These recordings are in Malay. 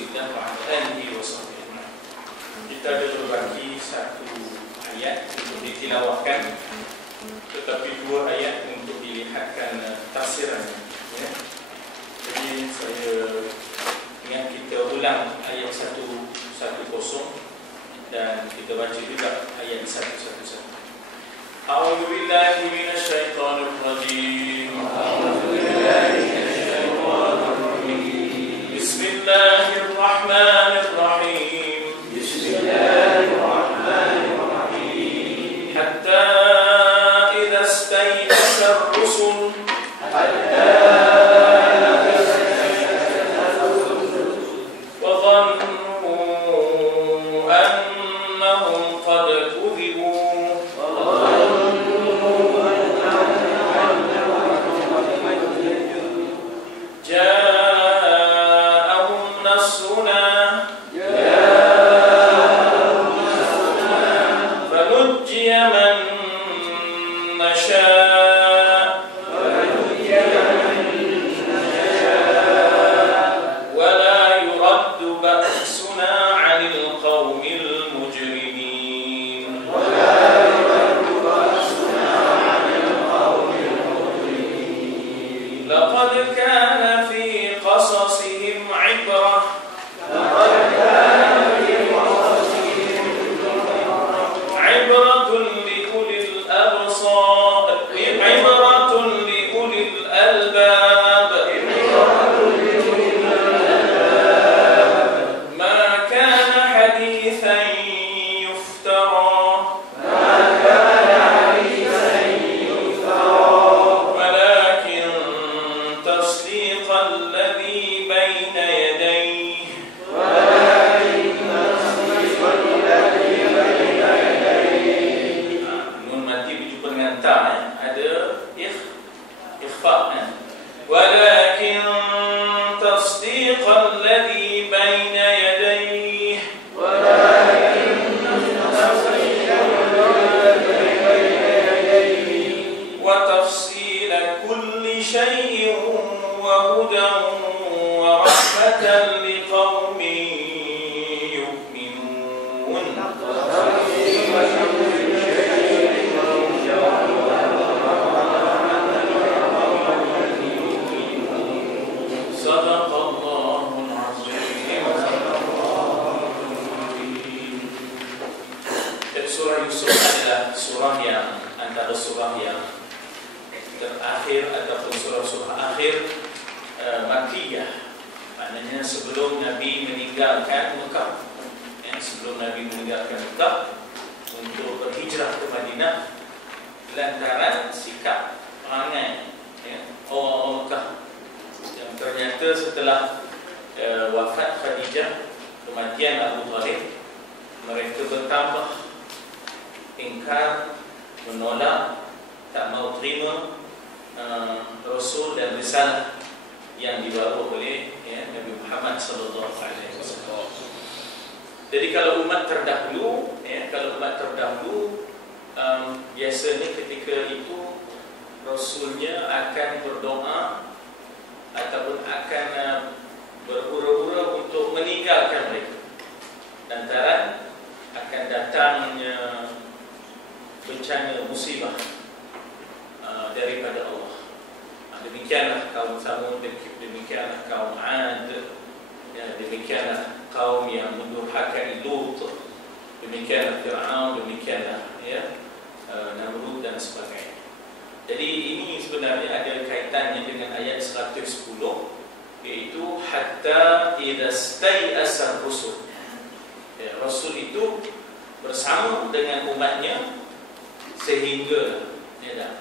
Rasulillah wa alihi wasallam. Kita ada berbagi satu ayat untuk ditilawahkan, tetapi dua ayat untuk dilihatkan tafsirannya, ya. Jadi saya ingat kita ulang ayat 110 dan kita baca juga ayat 111. A'udzu billahi minasyaitonir rajim. Bismillahirrahmanirrahim. Bismillahirrahmanirrahim. Hatta idza istay'asa ar-rusul wa dhannu annahum qad kudhibu biasanya ketika itu Rasulnya akan berdoa ataupun akan berhura-hura untuk meninggalkan mereka, lantaran akan datangnya bencana musibah daripada Allah. Demikianlah kaum Samud, demikianlah kaum Ad, demikianlah kaum yang mendurhakai Lut, demikianlah Fir'aun, demikianlah Namrud dan sebagainya. Jadi ini sebenarnya ada kaitannya dengan ayat 110, yaitu hatta idza stai'asa rusul. Rasul itu bersama dengan umatnya sehingga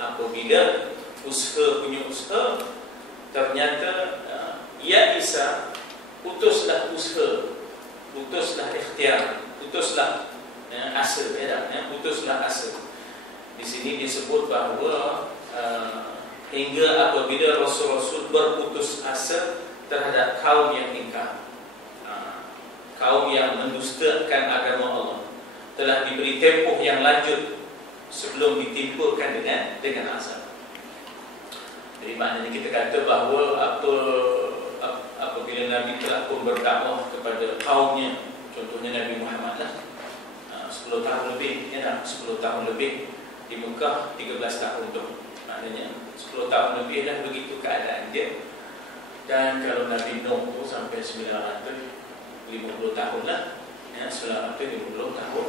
apabila punya usaha ternyata Isa putuslah usaha, putuslah ikhtiar, putuslah asa, putuslah asa. Di sini disebut bahawa hingga apabila Rasul-Rasul berputus asa terhadap kaum yang ingkar, kaum yang mendustakan agama Allah, telah diberi tempoh yang lanjut sebelum ditimpakan dengan azab. Jadi maknanya kita kata bahawa apabila apabila Nabi telah pun berdakwah kepada kaumnya, contohnya Nabi Muhammad lah, 10 tahun lebih, ya tak? 10 tahun lebih di Mekah, 13 tahun tu, maknanya 10 tahun lebih dah begitu keadaan dia. Dan kalau Nabi Nuh tu sampai 950 tahun lah, ya, 950 tahun.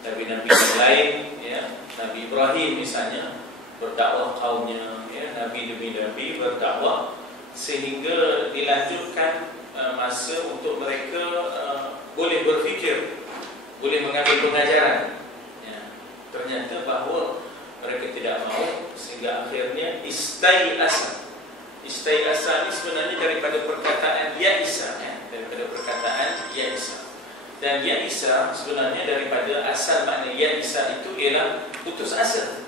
Nabi-Nabi yang lain, ya, Nabi Ibrahim misalnya berdakwah kaumnya, ya, Nabi demi Nabi berdakwah sehingga dilanjutkan masa untuk mereka boleh berfikir, boleh mengambil pengajaran. Ya, ternyata bahawa mereka tidak mahu, sehingga akhirnya istai'asa. Istai'asa ini sebenarnya daripada perkataan ya'isa, ya, daripada perkataan ya'isa. Dan ya'isa sebenarnya daripada asal makna ya'isa itu ialah putus asa.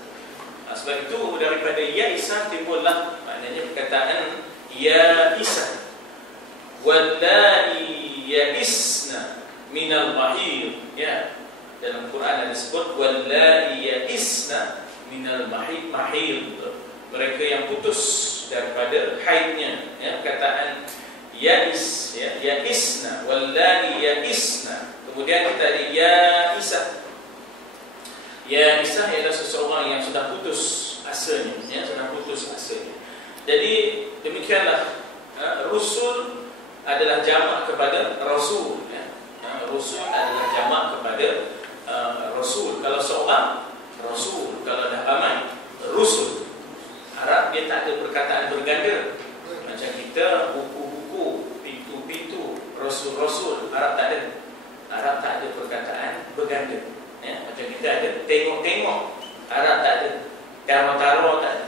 Sebab itu daripada ya'isa timbullah maknanya perkataan ya'isa. Wallahi ya'isna minal mahir, ya. Dalam Quran ada sebut wallahi ya'isna minal mahir, mereka yang putus daripada haidnya, ya. Perkataan ya'is, ya, ya'isna, wallahi ya'isna. Kemudian kita ada ya'isa. Ya'isa ialah seseorang yang sudah putus asanya, ya, sudah putus asanya. Jadi demikianlah, rusul adalah jamak kepada rasul, ya. Rusul adalah jamak kepada rasul. Kalau seorang rasul, kalau dah ramai rusul. Arab dia tak ada perkataan berganda. Macam kita buku-buku, pintu-pintu, rasul-rasul. Arab tak ada. Arab tak ada perkataan berganda, ya. Macam kita ada tengok-tengok. Arab tak ada. Taro-taro tak ada.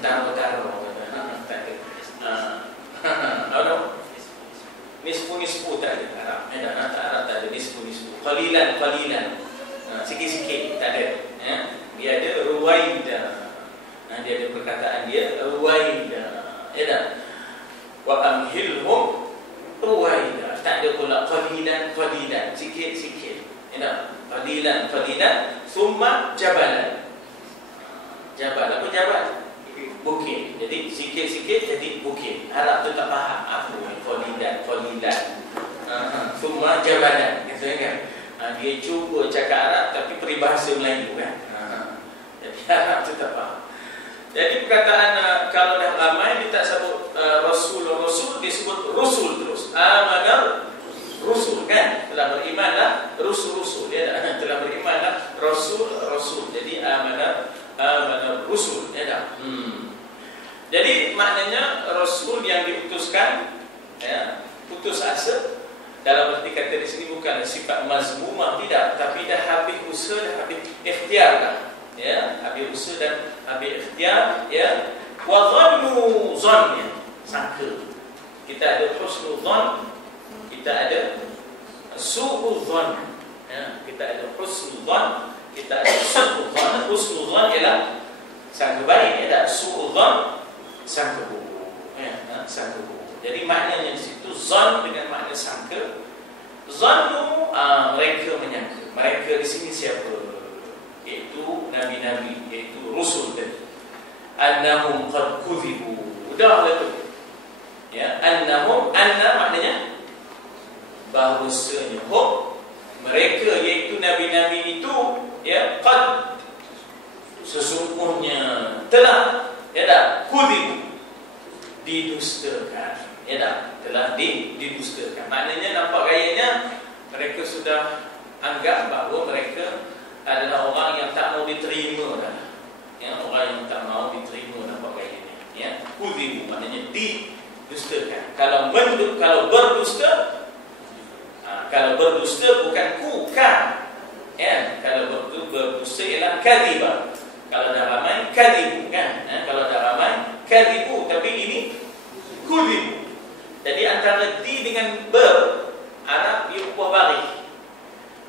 Taro-taro tak ada. Nisfu-nisfu tak ada. Arab Arab tak ada nisfu-nisfu. Qalilan-qalilan, sikit-sikit tak ada, ya. Dia ada ruwaida. Dia ada perkataan dia ruwaida, ya tak? Wa amhilhum ruwaida. Tak ada pula qalilan, sikit-sikit, ya tak? Qalilan, summa jabalan. Jabal, apa jabal? Bukit. Jadi sikit-sikit jadi bukit. Arab tu tak faham apa qalilan. Summa jabalan, kata kan? Dia cuba cakap Arab tapi peribahasa Melayu, kan? Jadi Arab tu tak faham. Jadi perkataan kalau dah ramai dia tak sebut rasul, dia sebut rusul terus. Amanar rusul, kan? Telah berimanlah rusul, dia telah berimanlah rasul. Jadi amanar rusul, ya tak? Jadi maknanya rasul yang diutuskan, ya, putus asa. Dalam arti kata di sini bukan sifat mazmumah, tidak, tapi dah habis usaha, dah habis ikhtiar dah. Ya, habis usaha dan habis ikhtiar, ya. Wa dhannu dhann, ya, sangka. Kita ada husnul dhann, kita ada su'ul dhann, ya. Kita ada husnul dhann, kita ada su'ul dhann. Husnul dhann ialah sangka baik, ya, su'ul dhann sangka buruk, ya, sangka buruk. Jadi maknanya di situ dhann dengan makna sangka. Dhannu, mereka menyangka. Mereka di sini siapa? Iaitu nabi-nabi, iaitu rusul tadi. Annahum qad kudzibu. Udahlah tu. Ya, annahum, anna maknanya bahawasanya mereka, iaitu nabi-nabi itu, ya, qad, sesungguhnya telah, ya tak, kudzibu, didustakan, ya tak, telah didustakan. Maknanya nampak gayanya mereka sudah anggap bahawa mereka adalah orang yang tak mau diterima dah. Ya, orang yang tak mau diterima, nampak gayanya. Ya, kudzibu maknanya didustakan. Kalau berdusta, kalau berdusta bukan kukan, ya. Kalau berdusta ialah kadzibah. Kalau dah ramai kadzibu, kan? Kalau dah ramai kadzibu, tapi ini kudzibu. Jadi antara di dengan ber, Arab dia ubah baris.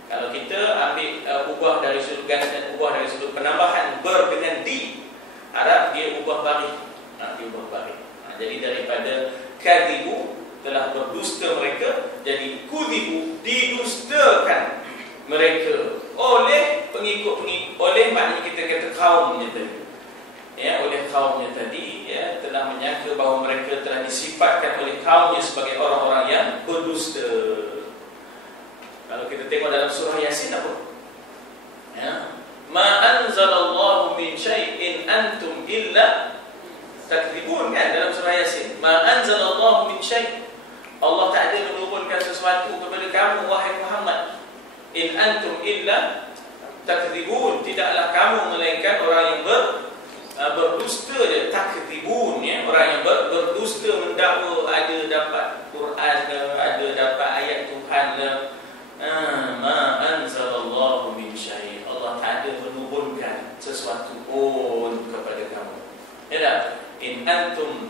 Kalau kita ambil ubah dari sudut garis dan ubah dari sudut penambahan ber dengan di, Arab dia ubah baris. Dia ubah baris. Jadi daripada kadzibu, telah berdusta mereka, jadi kudzibu, didustakan mereka oleh pengikut-pengikut, oleh maknanya kita kata kaumnya tadi. Ya, oleh kaumnya tadi, ya, telah menyangka bahawa mereka telah disifatkan oleh kaumnya sebagai orang-orang tengok dalam surah Yasin apa? Ya. Ma anzalallahu min syai'in antum illa takdzibun, kan, dalam surah Yasin. Ma anzalallahu min syai'. Allah tak ada menurunkan sesuatu kepada kamu wahai Muhammad. In antum illa takdzibun, tidaklah kamu melainkan orang yang berdusta je. Takdzibun, ya, orang yang berdusta, mendakwa ada dapat Quran ke, ada dapat ayat Tuhan ke. Ma anzalallahu min syai'. Allah tak ada menurunkan sesuatu pun kepada kamu. Ya tak? In antum,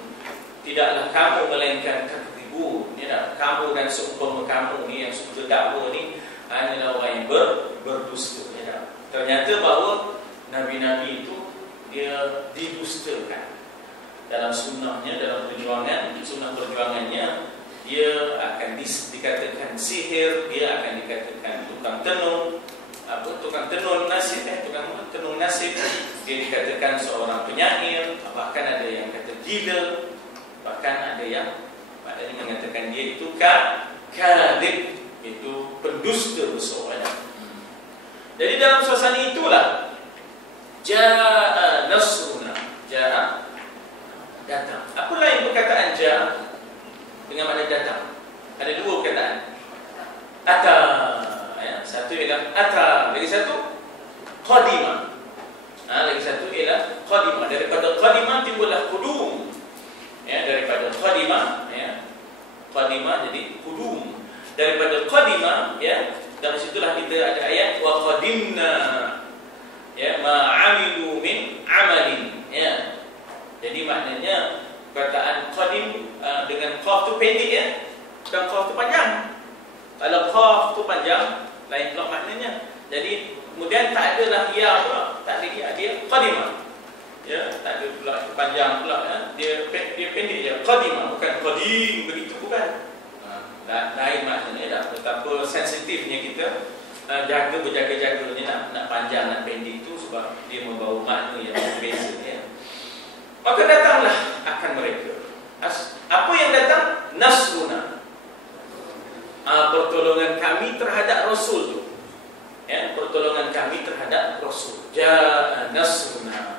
tidaklah kamu melainkan takdzibun. Ya tak? Kamu dan seumpama kamu ni yang suka dakwa ni hanyalah orang yang berdusta. Ya tak? Ternyata bahawa Nabi-Nabi itu dia didustakan dalam sunnahnya, dalam perjuangan, sunnah perjuangannya. Dia akan dikatakan sihir, dia akan dikatakan tukang tenung, tukang tenun nasib, tukang tenung nasib. Dia dikatakan seorang penyair, bahkan ada yang kata gila, bahkan ada yang mengatakan dia itu kadhib, itu pendusta besar. Jadi dalam suasana itulah jaa nasruna, jaa, datang. Apa lain perkataan jaa dengan makna datang? Ada dua perkataan. Ata, ya, satu ialah ata, lagi satu qadima. Lagi satu ialah qadima. Daripada qadima timbullah qudum. Ya, daripada qadima, ya, qadima jadi qudum. Daripada qadima, ya, dari situlah kita ada ayat wa qadimna, ya, ma amilu min amalin, ya. Jadi maknanya perkataan qadim dengan qaf tu pendek, ya, dan qaf tu panjang. Kalau qaf tu panjang, lain pula maknanya. Jadi kemudian tak adalah ya pula, tak ada ya, dia qadimah. Ya, tak ada pula panjang pula, ya. Dia pendek je, qadimah, bukan qadim begitu, bukan. Lain maknanya dah. Betapa sensitifnya kita berjaga-jaga ni nak panjang nak pendek tu, sebab dia membawa makna yang berbeza, ya. Maka datanglah akan mereka. Apa yang datang? Nasruna, pertolongan kami terhadap Rasul tu, ya, pertolongan kami terhadap Rasul. Jaa nasruna,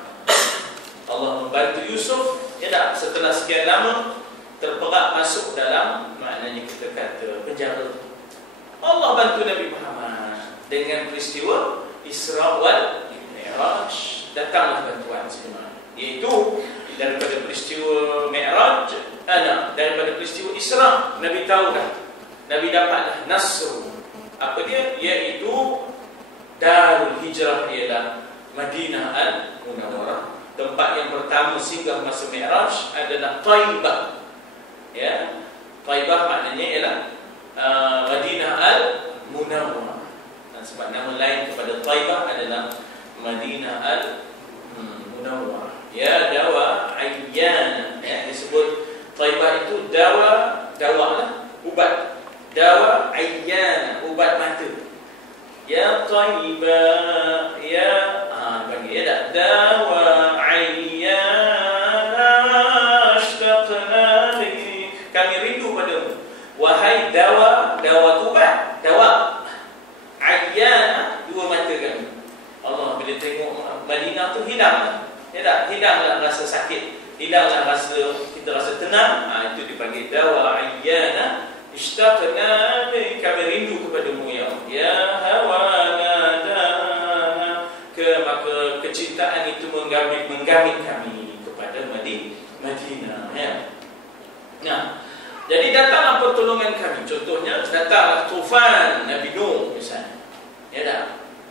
Allah membantu Yusuf, ya tak? Setelah sekian lama terperak masuk dalam, maknanya kita kata penjara. Allah bantu Nabi Muhammad dengan peristiwa Isra wal Mi'raj. Datanglah bantuan sebenarnya, iaitu daripada peristiwa Mi'raj, daripada peristiwa Isra, Nabi tahu dah, Nabi dapatlah Nasr. Apa dia? Iaitu Darul Hijrah, ialah Madinah Al-Munawwarah. Tempat yang pertama singgah masa Mi'raj adalah Taibah. Ya, Taibah maknanya ialah Madinah Al-Munawwarah. Dan sebab nama lain kepada Taibah adalah Madinah Al-Munawwarah. Ya, dawa ayyan, ya, disebut Taibah itu dawa lah, ubat. Dawa ayyan, ubat mata. Ya Taibah, ya, bagi ya tak? Dawa ayyan ashtaqna li, kami rindu padamu. Wahai dawa ubat, dawa ayyan, dua mata kami. Allah bila tengok Madinah tu hilang, ya tak? Hilanglah rasa sakit, hilanglah rasa, kita rasa tenang. Itu dipanggil dawa ayyana ishtaqna bi, kami rindu kepadamu ya hawana dana, maka kecintaan itu menggamit kami kepada Madinah, ya. Nah, jadi datanglah pertolongan kami. Contohnya datanglah tufan Nabi Nuh misalnya, ya tak?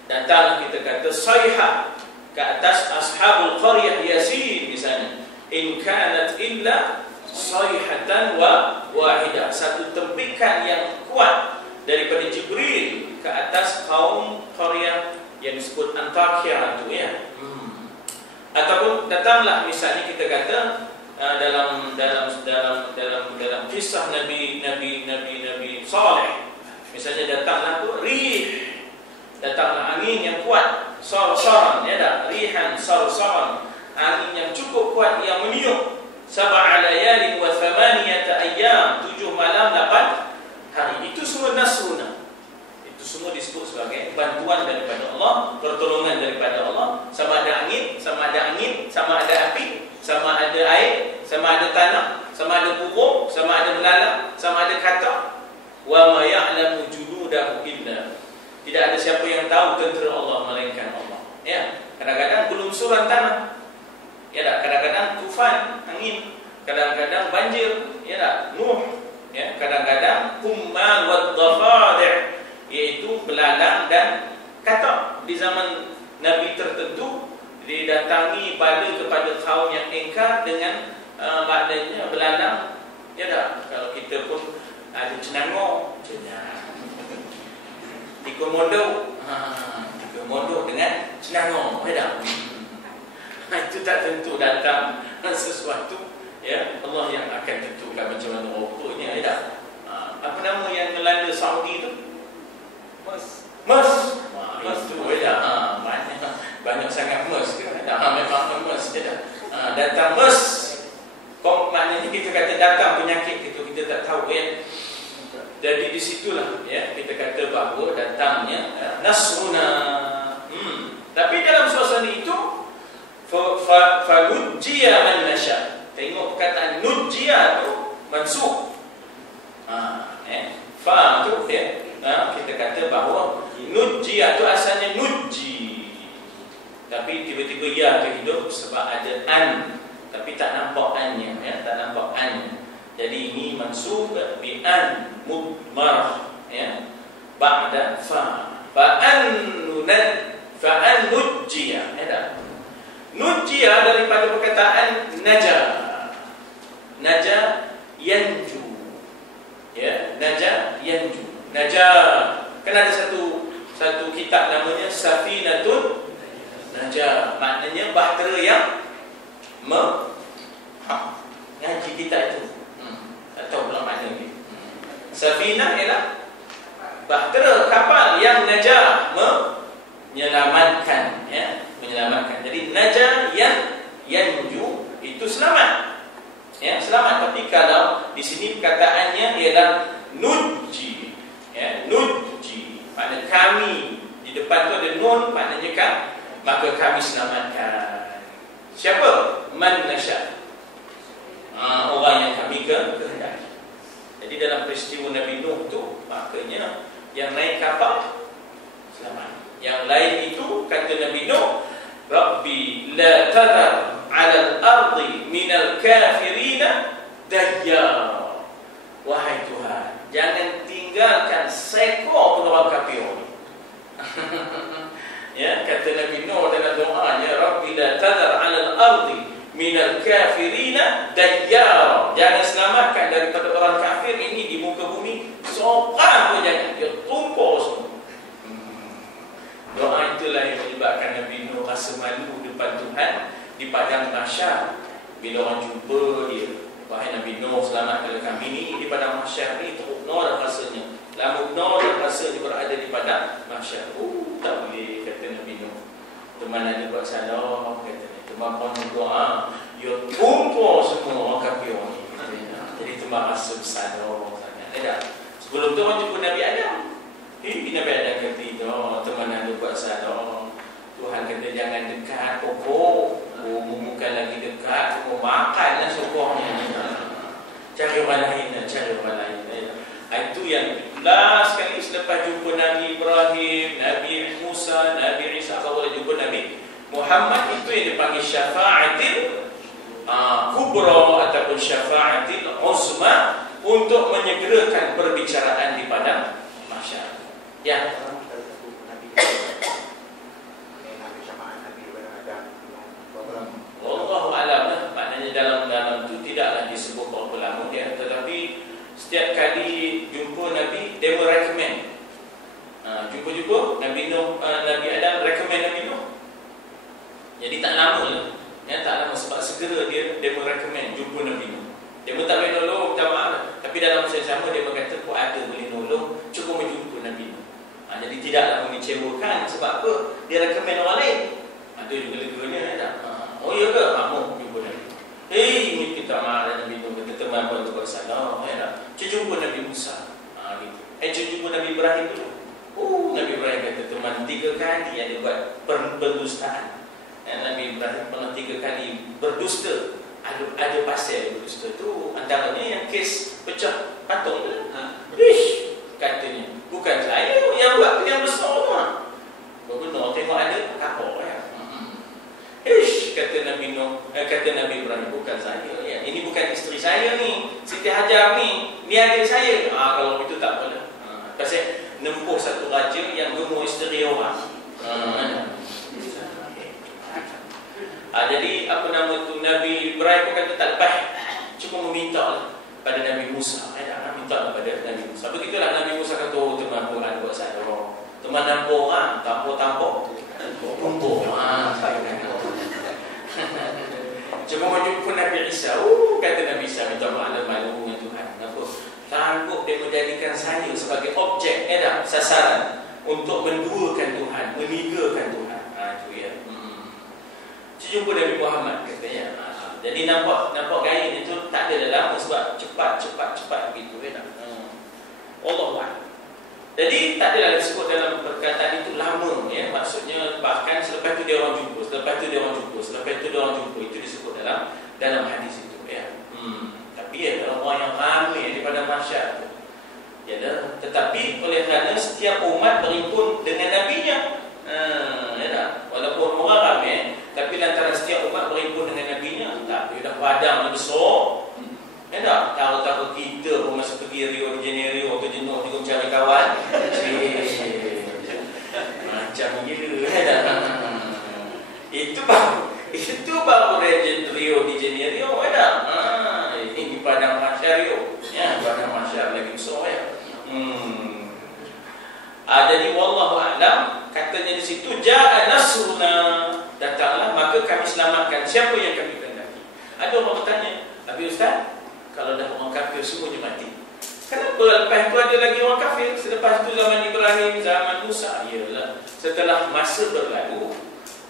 Datanglah kita kata sayhah ke atas ashabul qaryah Yasin misalnya, in kanat illa sayhatan wahidah, satu tempikan yang kuat daripada Jibril ke atas kaum qaryah yang disebut Antakya itu, ya. Ataupun datanglah misalnya kita kata dalam kisah Nabi Saleh misalnya, datanglah tu rih, datanglah angin yang kuat, sarsaran, ya tak? Rihan sarsaran, angin yang cukup kuat yang meniup. Sab'a layalin wa thamaniyata ayyam, 7 malam 8 hari. Itu semua nasruna. Itu semua disebut bantuan daripada Allah, pertolongan daripada Allah. Sama ada angin, sama ada api, sama ada air, sama ada tanah, sama ada burung, sama ada belalang, sama ada kata. Wa ma ya'lamu junudahu illa. Tidak ada siapa yang tahu tentera Allah melainkan Allah. Ya, kadang-kadang gelungsuran tanah. Ya tak? Kadang-kadang tufan angin, kadang-kadang banjir, ya tak? Nuh, ya, kadang-kadang kummal wad dhafadi', iaitu belalang dan katak. Di zaman Nabi tertentu didatangi bala kepada kaum yang ingkar dengan maknanya belalang, ya tak? Kalau kita pun ada cenangor, di komodo, dengan cenangor, ya tak? Itu tak tentu datang sesuatu, ya, Allah yang akan tentukan macam mana rupanya, ya tak? Apa nama yang melanda Saudi tu? Mes tu, ya tak? Banyak sangat mes, memang mes, ya tak? Datang mes, kok maknanya kita kata datang penyakit itu kita tak tahu, ya. Jadi di situlah, ya, kita kata bahawa datangnya nasruna. Tapi dalam suasana itu falujia man nasya. Tengok perkataan nujia tu mansub. Fa tu, ya. Kita kata bahawa nujia tu asalnya nuji. Tapi tiba-tiba ya tu hidup sebab ada an. Tapi tak nampak an-nya, ya, tak nampak an-nya. Jadi ini mansub bi an mudmarah, ya. Ba'da fa. Fa'an nujia, ya. Nujia daripada perkataan naja. Naja yanju. Ya, naja yanju. Naja. Kan ada satu kitab namanya Safinatun Naja. Maknanya bahtera yang ngaji kitab itu. Tak tahu pula makna ni. Safinah ialah bahtera kapal yang naja, menyelamatkan, ya, menyelamatkan. Jadi naja yang yanju itu selamat, ya, selamat. Tapi kalau di sini perkataannya ialah nuji, ya, nuji, makna kami. Di depan tu ada nun, maknanya kan, maka kami selamatkan. Siapa? Man nasya. Orang yang kami kehendaki. Jadi dalam peristiwa Nabi Nuh tu, makanya yang naik kapal selamat. Yang lain itu kata Nabi Nuh, Rabbi la tadar 'ala al-ardi minal kafirina dayyar. Wahai Tuhan, jangan tinggalkan seekor pun orang kafir. Ya, kata Nabi Nuh dalam doanya, Rabbi la tadar 'ala al-ardi minal kafirina dayyar. Jangan selamatkan daripada orang kafir ini di muka bumi seorang pun jangan, dia tumpul semua. Doa itulah yang menyebabkan Nabi Nuh rasa malu depan Tuhan di padang mahsyar. Bila orang jumpa dia, wahai Nabi Nuh, selamatkan kami ni di padang mahsyar ni. Teruk dah rasanya, lama dah rasanya berada di padang mahsyar. Tak boleh, kata Nabi Nuh. Teman ada buat salah, kata teman pun doa, dia tumpul semua orang kafir ni. Jadi teman rasa bersalah sangat. Sebelum tu orang jumpa Nabi Adam. Nabi Adam kata itu, teman ada buat salah. Tuhan kata jangan dekat pokok. Bukan lagi dekat, makanlah sokongnya. Cari orang lain, cari orang lain. Itu yang last sekali selepas jumpa Nabi Ibrahim, Nabi Musa, Nabi Isa, kalau jumpa Nabi Muhammad, itu yang dipanggil syafa'atil kubra ataupun syafa'atil uzma, untuk menyegerakan perbicaraan di padang mahsyar. Ya. Wallahu a'lam. Maknanya dalam itu tidaklah disebut berapa lama, ya, tetapi setiap kali jumpa Nabi, dia merecommend. Jumpa-jumpa Nabi Nuh, Nabi Adam recommend Nabi Nuh. Jadi tak lama lah, ya, tak lama, sebab segera dia merecommend jumpa Nabi Nuh. Dia pun tak boleh nolong, minta maaf. Tapi dalam masa yang sama dia berkata, kau ada boleh nolong, cukup menjumpa Nabi Nuh. Jadi tidaklah mengecewakan. Sebab apa? Dia recommend orang lain. Itu juga leganya, ya. Oh iya ke? Mau jumpa Nabi. Ini kita marah Nabi Nuh, kata teman pun tu bersalah, ya. Jumpa Nabi Musa, gitu. Jumpa Nabi Ibrahim dulu. Nabi Ibrahim kata teman 3 kali ada buat berdustaan. Nabi Ibrahim pernah 3 kali berdusta. Ada pasal berdusta tu, antaranya yang kes pecah patung tu. Ish, katanya bukan saya yang buat yang besar tu. Benar, tengok ada kapal ya. Ish, kata Nabi Ibrahim, bukan saya ya. Ini bukan isteri saya ni, Siti Hajar ni adik saya. Kalau itu tak boleh. Pasal nempuh satu raja yang gemuk isteri orang. Jadi apa nama tu, Nabi Ibrahim pun kata tak lepas, cuma meminta pada Nabi Musa. Minta pada Nabi Musa. Begitulah Nabi Musa kata, teman Quran buat saya. Teman nampak orang, tampuk. Cuma menjumpa Nabi Isa. Kata Nabi Isa, minta maklum dengan Tuhan. Kenapa? Sanggup dia menjadikan saya sebagai objek, sasaran untuk menduakan Tuhan, menigakan Tuhan. Itu ya. Jumpa Nabi Muhammad katanya. Jadi nampak gaya itu tak ada dalam sebab cepat begitu kan. Allahuakbar. Jadi tak adalah disebut dalam perkataan itu lama ya. Maksudnya bahkan selepas itu dia orang jumpa, itu disebut dalam hadis itu ya. Tapi ya orang yang ramai di padang mahsyar tu. Ya dah, tetapi oleh kerana setiap umat berhimpun dengan nabinya. Walaupun orang ramai, tapi lantaran setiap umat berhimpun dengan nabinya, tak dia dah padang besar. Tahu-tahu kita pun masa pergi Rio de Janeiro atau jenuh juga mencari kawan. Macam gila. Itu baru Rio de Janeiro ini padang mahsyar ya, padang mahsyar lagi besar ya. Jadi wallahu a'lam, katanya di situ ja'a nasruna, datanglah maka kami selamatkan siapa yang kami kehendaki. Ada orang bertanya, tapi Ustaz, kalau dah orang kafir semuanya mati, kenapa lepas itu ada lagi orang kafir? Selepas itu zaman Ibrahim, zaman Musa. Iyalah, setelah masa berlalu,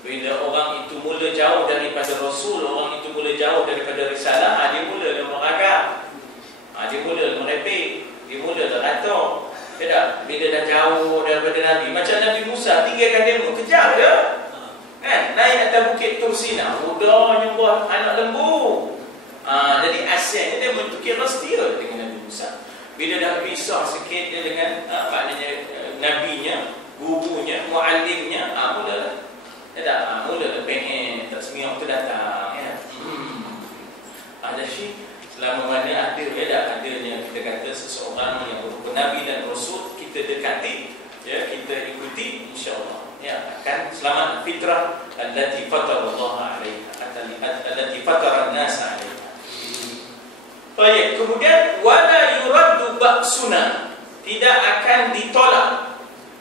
bila orang itu mula jauh daripada Rasul, orang itu mula jauh daripada risalah, dia mula meragam, dia mula merepek, dia mula terhatung. Tak? Bila dah jauh daripada Nabi, macam Nabi Musa tinggalkan demo, kejar dia naik atas bukit Tur Sina, udah nyembah anak lembu. Jadi asalnya dia kira setia dengan Nabi Musa. Bila dah pisah sikit dia dengan maknanya nabinya, gurunya, muallimnya, mula pengen tak semua waktu datang ya. Jadi selama mana adanya kita kata seseorang yang berupa Nabi dan Rasul, kita dekati ya, kita ikuti, insya-Allah ya akan selamat fitrah allati fatarallaha 'alaiha, allati fatara an-nas 'alaiha. Baik, kemudian wala yuraddu ba'suna, tidak akan ditolak.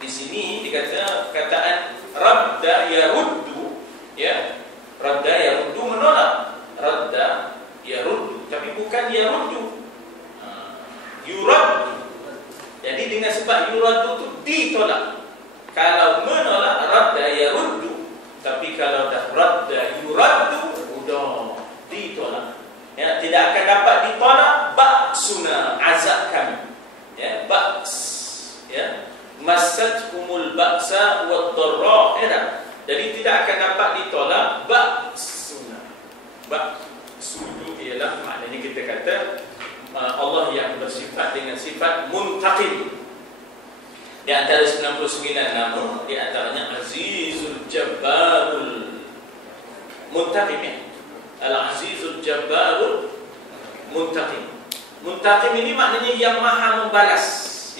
Di sini dikata perkataan radda yaruddu ya, radda yaruddu menolak, radda yaruddu, tapi bukan yaruddu, yuraddu. Jadi dengan sebab yuraddu itu ditolak. Kalau menolak radda yaruddu, tapi kalau dah radda yuraddu udah ditolak ya, tidak akan dapat ditolak. Ba'suna, azab kami ya, ba's ya, massatkumul ba'sa wad-dharra ya. Jadi tidak akan dapat ditolak ba'suna. Ba'suna ialah maknanya kita kata Allah yang bersifat dengan sifat muntaqim. Di antara 99 nama, di antaranya Azizul Jabbarul Muntaqim ya. Al-Azizul Jabbarul Muntaqim. Muntaqim ini maknanya yang maha membalas.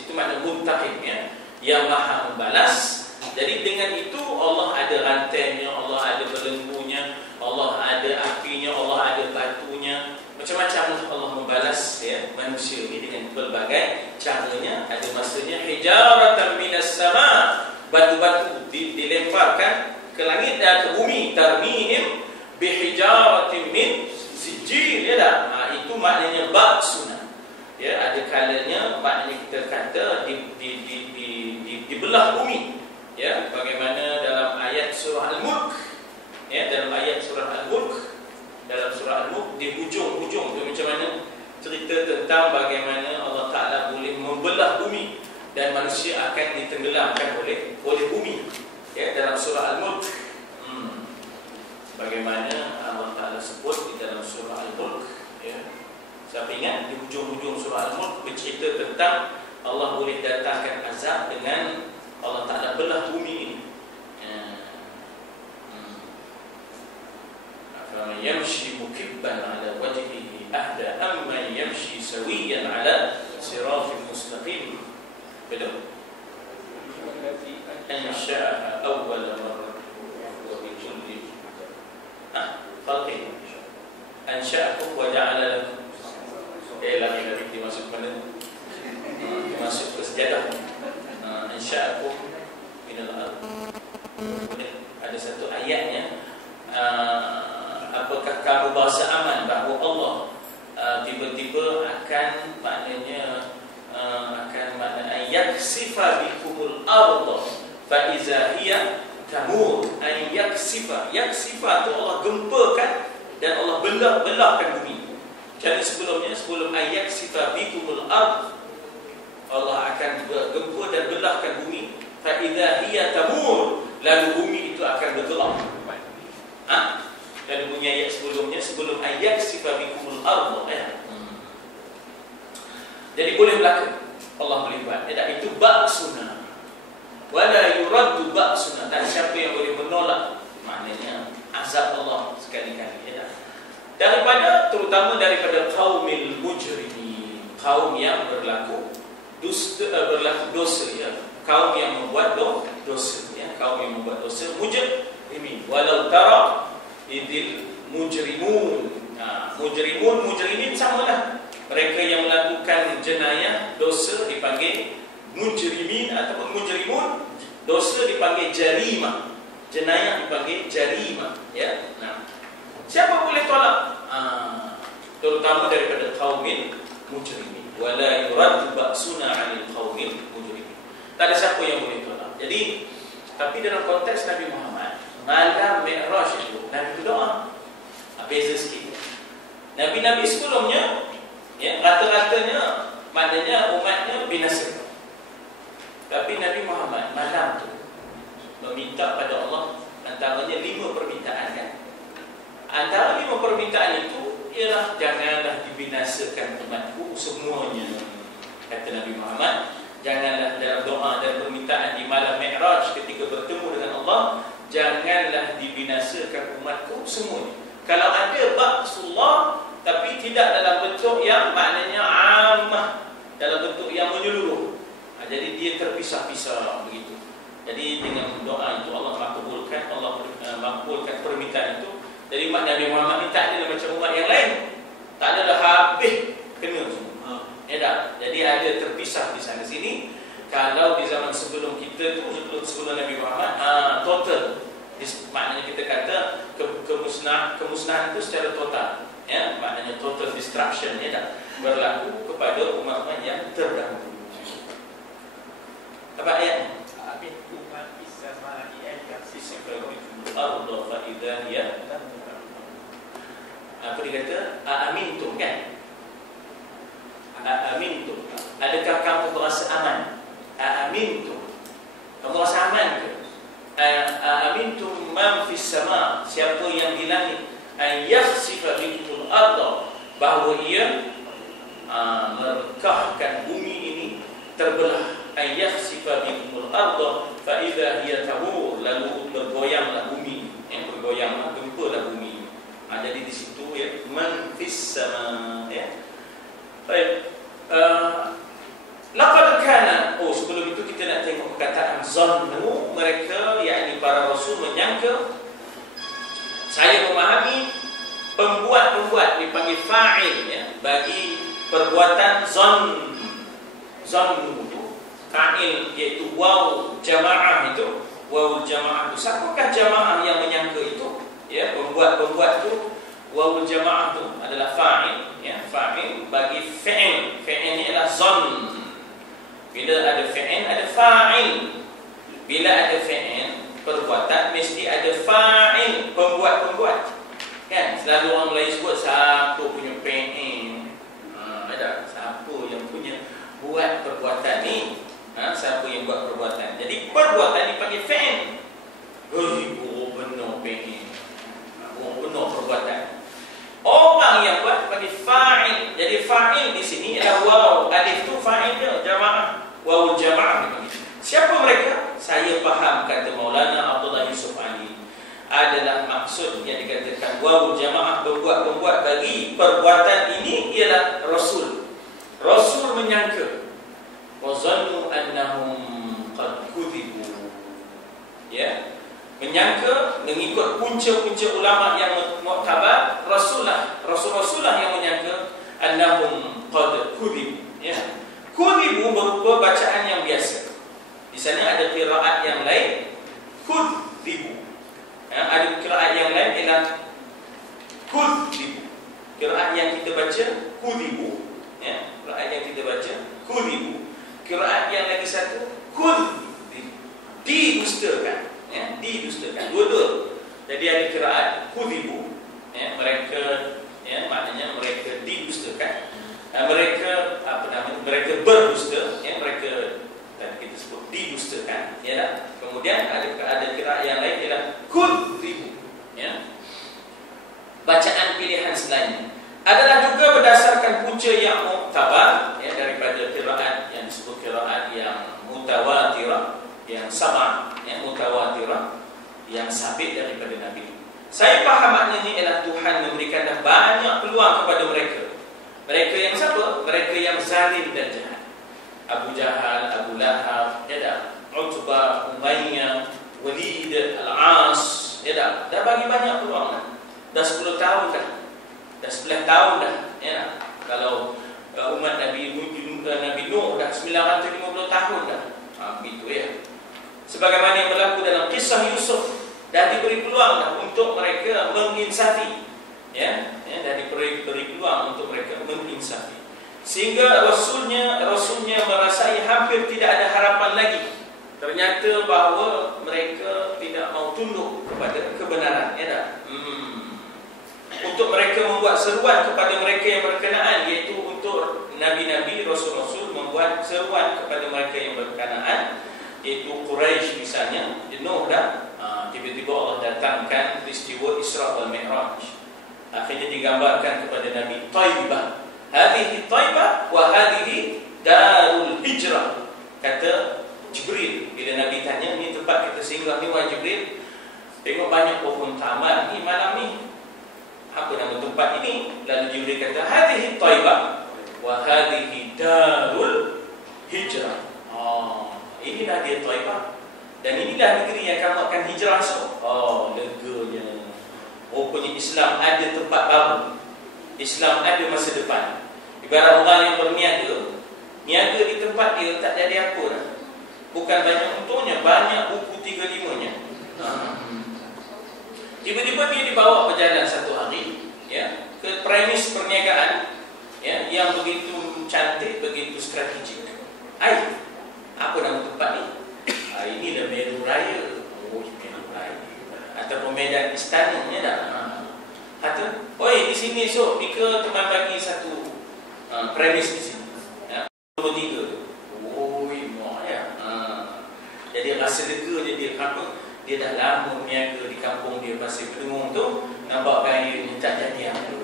Itu makna muntaqim ya, yang maha membalas. Jadi dengan itu Allah ada rantainya, Allah ada belenggunya, Allah ada apinya, Allah ada batunya. Macam-macam Allah membalas ya manusia ini dengan berbagai caranya. Ada masanya hijaratan minas sama, batu-batu dilemparkan ke langit dan ke bumi. Tarmihim bihijaratin min sijil ya dah. Itu maknanya ba'suna. Ya, ada kalanya maknanya kita kata dibelah bumi. Ya, bagaimana dalam ayat surah Al-Mulk. Ya, dalam ayat surah Al-Mulk, dalam surah Al-Mulk di hujung-hujung tu macam mana cerita tentang bagaimana Allah Ta'ala boleh membelah bumi dan manusia akan ditenggelamkan oleh bumi. Ya, dalam surah Al-Mulk. Bagaimana Allah Ta'ala sebut di dalam surah Al-Mulk, ya. Siapa ingat di hujung-hujung surah Al-Mulk bercerita tentang Allah boleh datangkan azab dengan Allah Ta'ala belah bumi ini. Faman yamshi mukibban ala wajhihi ahda amman yamshi sawiyan ala siratin mustaqim. Betul? Ansha'aha awwala marrah wa bi kulli khalqin ansha'akum wa ja'ala lakum lagi dimasuk mana? Masuk ke sejadah. Ansha'akum minal ardh. Ada satu ayatnya, apakah kamu berasa aman bahawa Allah tiba-tiba akan yaksifa bikumul ardh fa iza hiya tamur. Yaksifa tu Allah gempakan dan Allah belahkan bumi. Jadi sebelum yaksifa bikumul ardh, Allah akan gempa dan belahkan bumi. Fa iza hiya tamur, lalu bumi itu akan bergelap. Dan bunyi ayat sebelumnya, sebelum yaksifa bikumul ardh, jadi boleh berlaku, Allah boleh buat. Itu ba'suna wala yuraddu ba'suna. Dan siapa yang boleh menolak, maknanya azab Allah sekali-kali, daripada, terutama daripada kaumil mujrimin, kaum yang berlaku dosa, ya. Kaum yang membuat dosa, ya. Kaum yang membuat dosa, mujrimin. Walau tara idil mujrimun. Mujrimin samalah. Mereka yang melakukan jenayah, dosa dipanggil mujrimin ataupun mujrimun. Dosa dipanggil jarimah, jenayah dipanggil jarimah, ya. Nah, siapa boleh tolak? Terutama daripada kaumil mujrimin. Wala yuraddu ba'suna 'anil qaumil mujrimin. Tak ada siapa yang boleh tolak. Jadi, tapi dalam konteks Nabi Muhammad, malam Mi'raj itu, Nabi itu doa. Beza sikit. Nabi-nabi sebelumnya, ya, rata-ratanya maknanya umatnya binasa. Tapi Nabi Muhammad malam tu meminta pada Allah antaranya 5 permintaan, kan? Antara 5 permintaan itu ialah janganlah dibinasakan umatku semuanya. Kata Nabi Muhammad, janganlah dalam doa dan permintaan di malam Mi'raj ketika bertemu dengan Allah, janganlah dibinasakan umatku semuanya. Kalau ada ba'sullah tapi tidak dalam bentuk yang maknanya ammah, dalam bentuk yang menyeluruh, jadi dia terpisah-pisah begitu. Jadi dengan doa itu Allah makbulkan permintaan itu. Jadi umat Nabi Muhammad ni tak ada macam umat yang lain, tak ada dah habis kena semua. Jadi ada terpisah di sana sini. Kalau di zaman sebelum kita tu, sebelum Nabi Muhammad, total, maknanya kita kata kemusnahan itu secara total, ya, maknanya total destruction, ya, berlaku kepada umat-umat yang terdahulu. Apa ayatnya? Apa dia kata? Amintum, kan? Amintum. Adakah kamu berasa aman? Amintum. Kamu rasa aman ke? Amintum man fis sama, siapa yang di langit, yakhsifa bikumul ardh, bahawa ia merekahkan bumi ini terbelah. Yakhsifa bikumul ardh fa idza hiya tamur, lalu bergoyanglah bumi, bergoyanglah, gempalah bumi. Jadi di situ, ya, man fis sama, ya. Baik. Laqad kana, sebelum itu kita nak tengok perkataan zannu, mereka, yakni para rasul, menyangka. Saya memahami pembuat dipanggil fa'il, ya, bagi perbuatan zannu itu fa'il, iaitu waw jamaah itu. Waw jamaah itu, siapakah jamaah yang menyangka itu? Ya, pembuat itu, waw jamaah itu adalah fa'il, ya, fa'il bagi fi'il. Fi'il ini adalah zann. Bila ada fi'il, ada fa'il. Bila ada fi'il, perbuatan, mesti ada fa'il, pembuat. Kan? Selalu orang Melayu sebut siapa punya fi'il. Ada siapa yang punya buat perbuatan ni. Siapa yang buat perbuatan. Jadi perbuatan dipanggil fi'il. Guru benar pengen. Guru benar perbuatan. Orang yang buat dipanggil fa'il. Jadi fa'il di sini adalah waw. Alif tu fa'il dia, jamaah. Waw jamaah dipanggil. Siapa mereka? Saya faham, kata Maulana Abdullah Yusuf Ali, adalah maksud yang dikatakan waw jamaah, pembuat bagi perbuatan ini ialah Rasul. Rasul menyangka, wazannu annahum qad kudzibu, ya, menyangka, mengikut punca-punca ulama yang muktabar, Rasul-Rasulullah yang menyangka annahum qad kudzibu, ya. Kudzibu berupa bacaan yang biasa. Di sana ada qiraat yang lain, kudzibu. Ada qiraat yang lain ialah kudzibu. Qiraat yang kita baca kudzibu, ya. Qiraat yang kita baca kudzibu. Qiraat yang lagi satu kudzibu, didustakan, ya, didustakan. Dua-dua. Jadi ada qiraat kudzibu, ya, mereka, ya, maknanya mereka didustakan. Mereka mereka berdusta, ya, mereka tadi kita sebut didustakan, ya dah. Kemudian ada qiraat yang lain ialah kudzibu, ya. Bacaan pilihan selainnya adalah juga berdasarkan punca yang muktabar, ya, daripada qiraat yang disebut qiraat yang mutawatirah, yang sama, ya, mutawatirah, yang sabit daripada Nabi. Saya faham maknanya ialah Tuhan memberikan banyak peluang kepada mereka. Mereka yang siapa? Mereka yang zalim dan jahat. Abu Jahal, Abu Lahab, ya dah, Utbah, Umayyah, Walid, Al-As, ya dah. Dah bagi banyak peluang dah. Dah 10 tahun dah. Dah 11 tahun dah, ya dah. Kalau umat Nabi Nuh dah 950 tahun dah. Begitu, ya. Sebagaimana yang berlaku dalam kisah Yusuf, dah diberi peluang dah untuk mereka menginsafi, ya, dah diberi peluang untuk mereka menginsafi. Sehingga Rasulnya merasai hampir tidak ada harapan lagi. Ternyata bahawa mereka tidak mau tunduk kepada kebenaran, ya dah. Untuk mereka membuat seruan kepada mereka yang berkenaan, iaitu untuk Nabi-Nabi, Rasul-Rasul membuat seruan kepada mereka yang berkenaan, iaitu Quraisy misalnya. Jenuh dah. Tiba-tiba Allah datangkan peristiwa Isra wal Mi'raj. Akhirnya digambarkan kepada Nabi, Taibah, hadhihi Taibah wa hadhihi darul hijrah. Kata Jibril, bila Nabi tanya, ni tempat kita singgah ni, wahai Jibril, tengok banyak pohon taman ni malam ni, apa nama tempat ini? Lalu Jibril kata, hadhihi Taibah wa hadhihi darul hijrah. Inilah dia Taibah, dan inilah negeri yang kamu akan hijrah esok. Leganya. Rupanya Islam ada tempat baru. Islam ada masa depan. Ibarat orang yang berniaga, niaga di tempat dia tak jadi apa dah. Bukan banyak untungnya, banyak buku 35-nya. Tiba-tiba dia dibawa berjalan satu hari, ya, ke premis perniagaan, ya, yang begitu cantik, begitu strategik. Apa nama tempat ni? Inilah Meru Raya. Meru Raya. Ataupun Medan Istana, ya dah. Kata, oi, di sini esok Mika teman bagi satu premis di sini. Ya, 23. Mak ya. Jadi rasa lega je dia. Kenapa? Dia dah lama berniaga di kampung dia, Pasir Pendengung tu, nampak kaya ni tak jadi apa.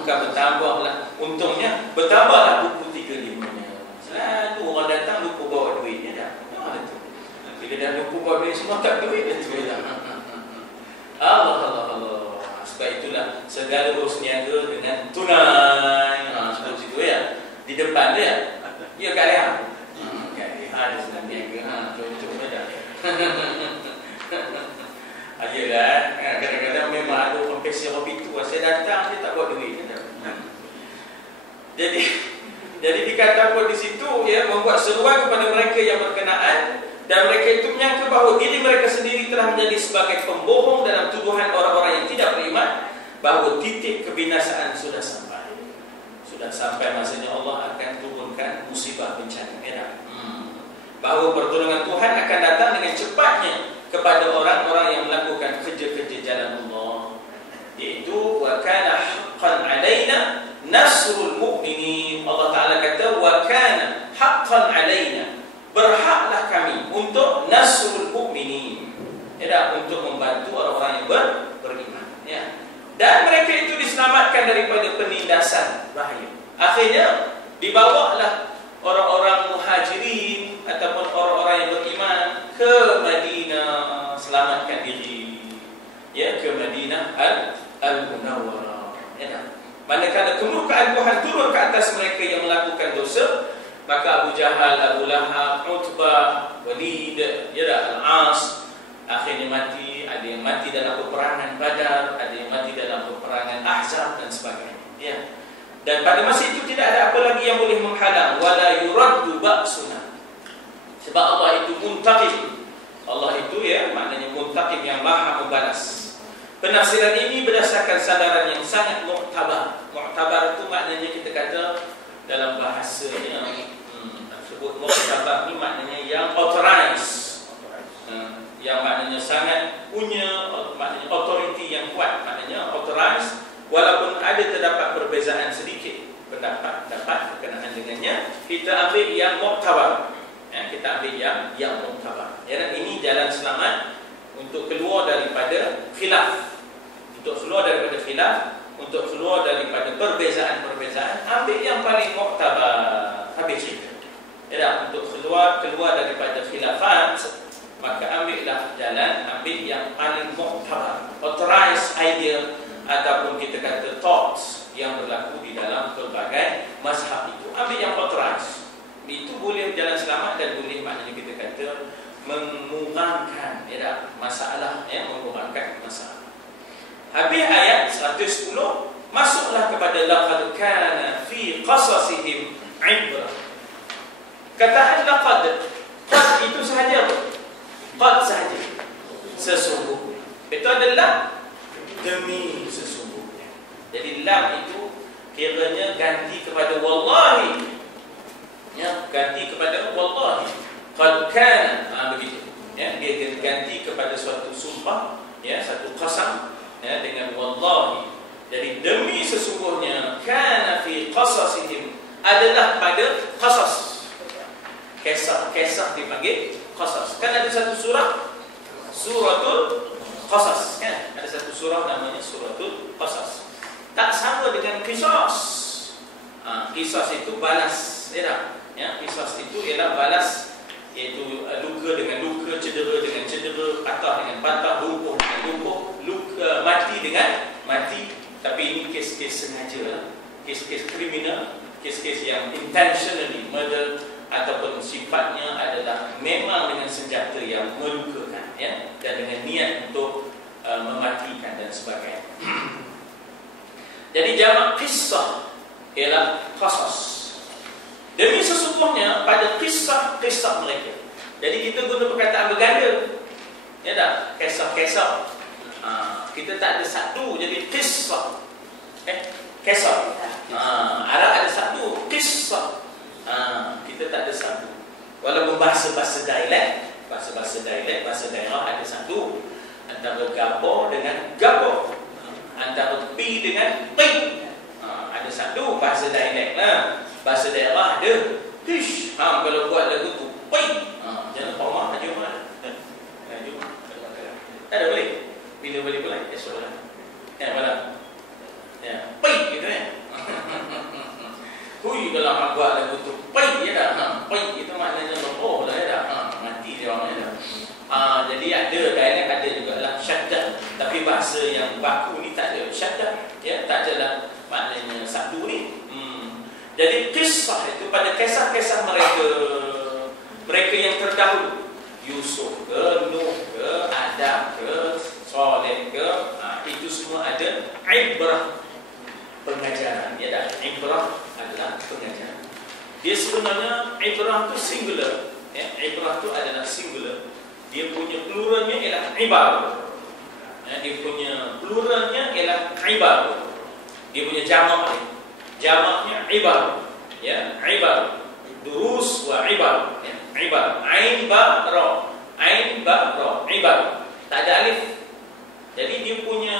Bukan bertambah lah. Untungnya bertambah lah buku 35-nya. Selalu orang datang lupa bawa duitnya dah. Bila dah lupa bawa duit, semua tak duit dah tu dah. Allah. Sebab itulah segala urus niaga dengan tunai. Sebab situ, ya. Di depan dia. Ya, kat Leha. Kat Leha ada sedang niaga. Contohnya dah. Ayolah, kadang-kadang memang ada orang pesi kopi tu. Saya datang, dia tak bawa duit. Jadi dikatakan di situ, ya, membuat seruan kepada mereka yang berkenaan, dan mereka itu menyangka bahawa diri mereka sendiri telah menjadi sebagai pembohong dalam tuduhan orang-orang yang tidak beriman, bahawa titik kebinasaan sudah sampai. Sudah sampai masanya Allah akan turunkan musibah bencana, ya. Bahawa pertolongan Tuhan akan datang dengan cepatnya kepada orang-orang yang melakukan kerja-kerja jalan Allah, iaitu wa kana haqqan alaina nasrul mu'minin. Allah Ta'ala kata wa kana haqq haqqan alaina, berhaklah kami untuk nasrul mukminin, ya, untuk membantu orang-orang yang beriman, ya. Dan mereka itu diselamatkan daripada penindasan bahaya. Akhirnya dibawalah orang-orang muhajirin ataupun orang-orang yang beriman ke Madinah, selamatkan diri, ya, ke Madinah Al-Munawwarah, ya. Manakala kemurkaan Tuhan turun ke atas mereka yang melakukan dosa, maka Abu Jahal, Abu Lahab, Utbah, Walid, ya, Al-As akhirnya mati. Ada yang mati dalam peperangan Badar, ada yang mati dalam peperangan Ahzab dan sebagainya, ya. Dan pada masa itu tidak ada apa lagi yang boleh menghalang. Wala yuraddu ba'suna, sebab Allah itu muntaqim. Allah itu, ya, maknanya muntaqim, yang maha membalas. Penafsiran ini berdasarkan sandaran yang sangat mu'tabar. Mu'tabar itu maknanya kita kata dalam bahasanya, sebut mu'tabar ini maknanya yang authorized, yang maknanya sangat punya, maknanya authority yang kuat, maknanya authorized. Walaupun ada terdapat perbezaan sedikit pendapat berkenaan dengannya, kita ambil yang mu'tabar, ya, kita ambil yang mu'tabar. Ya, ini jalan selamat untuk keluar daripada khilaf, untuk keluar daripada perbezaan-perbezaan. Ambil yang paling mu'tabar, habis cerita. Ya, untuk keluar daripada khilafat, maka ambillah jalan, ambil yang paling mu'tabar, authorized idea ataupun kita kata thoughts yang berlaku di dalam pelbagai mazhab itu. Ambil yang authorized. Itu boleh jalan selamat dan boleh maknanya kita kata mengurangkan, ya, masalah, ya, mengurangkan masalah. Habis ayat 110, masuklah kepada laqad kana fi qasasihim ibrah. Kataan laqad, qad itu sahaja apa? Qad sahaja, sesungguhnya. Itu adalah demi sesungguhnya. Jadi lam itu kiranya ganti kepada wallahi, ya, ganti kepada wallahi. Qad kana, begitu, ya, dia ganti kepada suatu sumpah, ya, satu qasam, ya, dengan wallahi. Jadi demi sesungguhnya, kana fi qasasihim, adalah pada qasas. Kisah dipanggil qasas. Kan ada satu surah, suratul qasas, kan? Ada satu surah namanya suratul qasas. Tak sama dengan qisas. Qisas itu balas, ya, qisas itu ialah balas, iaitu luka dengan luka, cedera dengan cedera, patah dengan patah, lumpuh dengan lumpuh, luka, mati dengan mati. Tapi ini kes-kes sengaja, kes-kes kriminal, kes-kes yang intentionally murder, ataupun sifatnya adalah memang dengan senjata yang melukakan, ya, dan dengan niat untuk mematikan dan sebagainya. Jadi jamak kisah ialah qasas. Demi sesungguhnya pada kisah-kisah mereka. Jadi kita guna perkataan berganda, ya tak? Kisah-kisah. Kita tak ada satu, jadi kisah. Kisah. Arab ada satu, kisah. Kita tak ada satu. Walaupun bahasa-bahasa dialek, bahasa daerah ada satu. Antara gapo dengan gapo, antara pi dengan pi. Ada satu bahasa dialek lah. Bahasa daerah ada hish. Kalau buat lagu tu pi. Jangan pamah aja mana. Jom. Tak ada boleh. Bila boleh pula esok lah. Ya, malam. Ya, pi gitu ya. Hui, kalau mak buat lagu tu pi ya dah. Pi itu maknanya oh lah ya dah. Mati dia orang ya dah. Jadi ada dialek ada jugalah syaddah, tapi bahasa yang baku ni tak ada syaddah, ya, tak adalah maknanya satu ni. Jadi kisah itu pada kisah-kisah mereka yang terdahulu, Yusuf ke, Nuh ke, Adam ke, Saleh ke, itu semua ada ibrah, pengajaran, ya dah. Ibrah adalah pengajaran. Dia sebenarnya ibrah tu singular, ya, ibrah tu adalah singular. Dia punya pluralnya ialah ibar. Ya, dia punya pluralnya ialah ibar. Dia punya jamaknya ibar. Ya, ibar. Durus wa ibar. Ya, ibar. Ain ba ra. Ain ba ra. Ibar. Tak ada alif. Jadi dia punya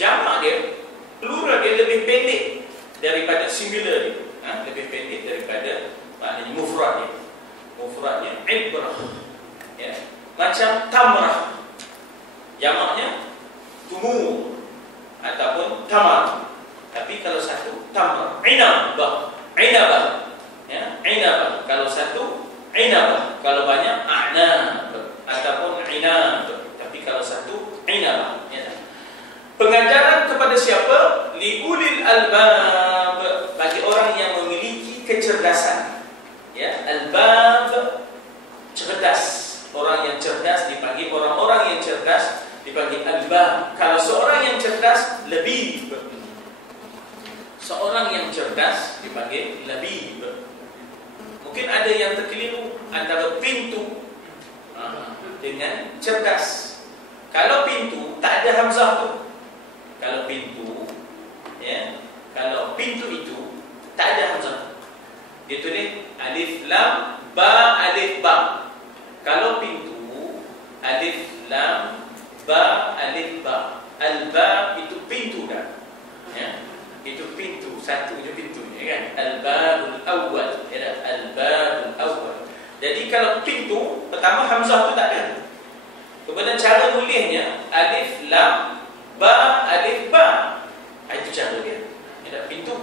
jamak dia, plural dia lebih pendek daripada singular dia. Lebih pendek daripada maknanya mufrad dia. Mufradnya ibrah. Ya. Macam tamrah. Jamaknya tumur ataupun tamar. Tapi kalau satu tamar, inabah. Inabah. Ya, inabah. Kalau satu inabah. Kalau banyak a'nab ataupun inab. Tapi kalau satu inabah. Ya. Pengajaran kepada siapa? Liulil albab, bagi orang yang memiliki kecerdasan. Ya, albab cerdas. Orang yang cerdas dipanggil orang-orang yang cerdas dipanggil albab. Kalau seorang yang cerdas lebih. Seorang yang cerdas dipanggil labib. Mungkin ada yang terkeliru antara pintu dengan cerdas. Kalau pintu tak ada hamzah tu. Kalau pintu, ya, kalau pintu itu tak ada hamzah. Dia tulis alif lam ba alif ba. Kalau pintu alif lam ba alif ba. Al-ba itu pintu dah. Ya. Itu pintu, satu je pintunya kan. Al-babul awwal, ya, al-babul awwal. Jadi kalau pintu pertama hamzah tu tak ada. Kemudian cara tulisnya alif lam ba alif ba. Itu cara dia. Ada pintu.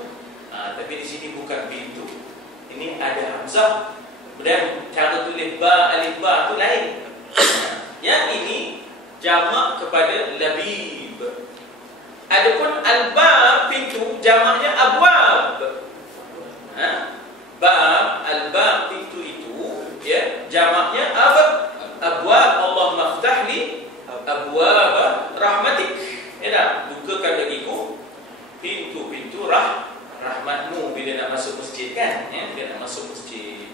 Tapi di sini bukan pintu. Ini ada hamzah. Kemudian cara tulis ba alif ba tu lain. Yang ini jamak kepada labib. Adapun al-bab pintu jamaknya abwab. Bab al-bab pintu itu ya jamaknya abwab. Allah maftah li abwab rahmatik. Ya dah, bukakan bagiku pintu-pintu rahmatmu bila nak masuk masjid kan, ya, bila nak masuk masjid.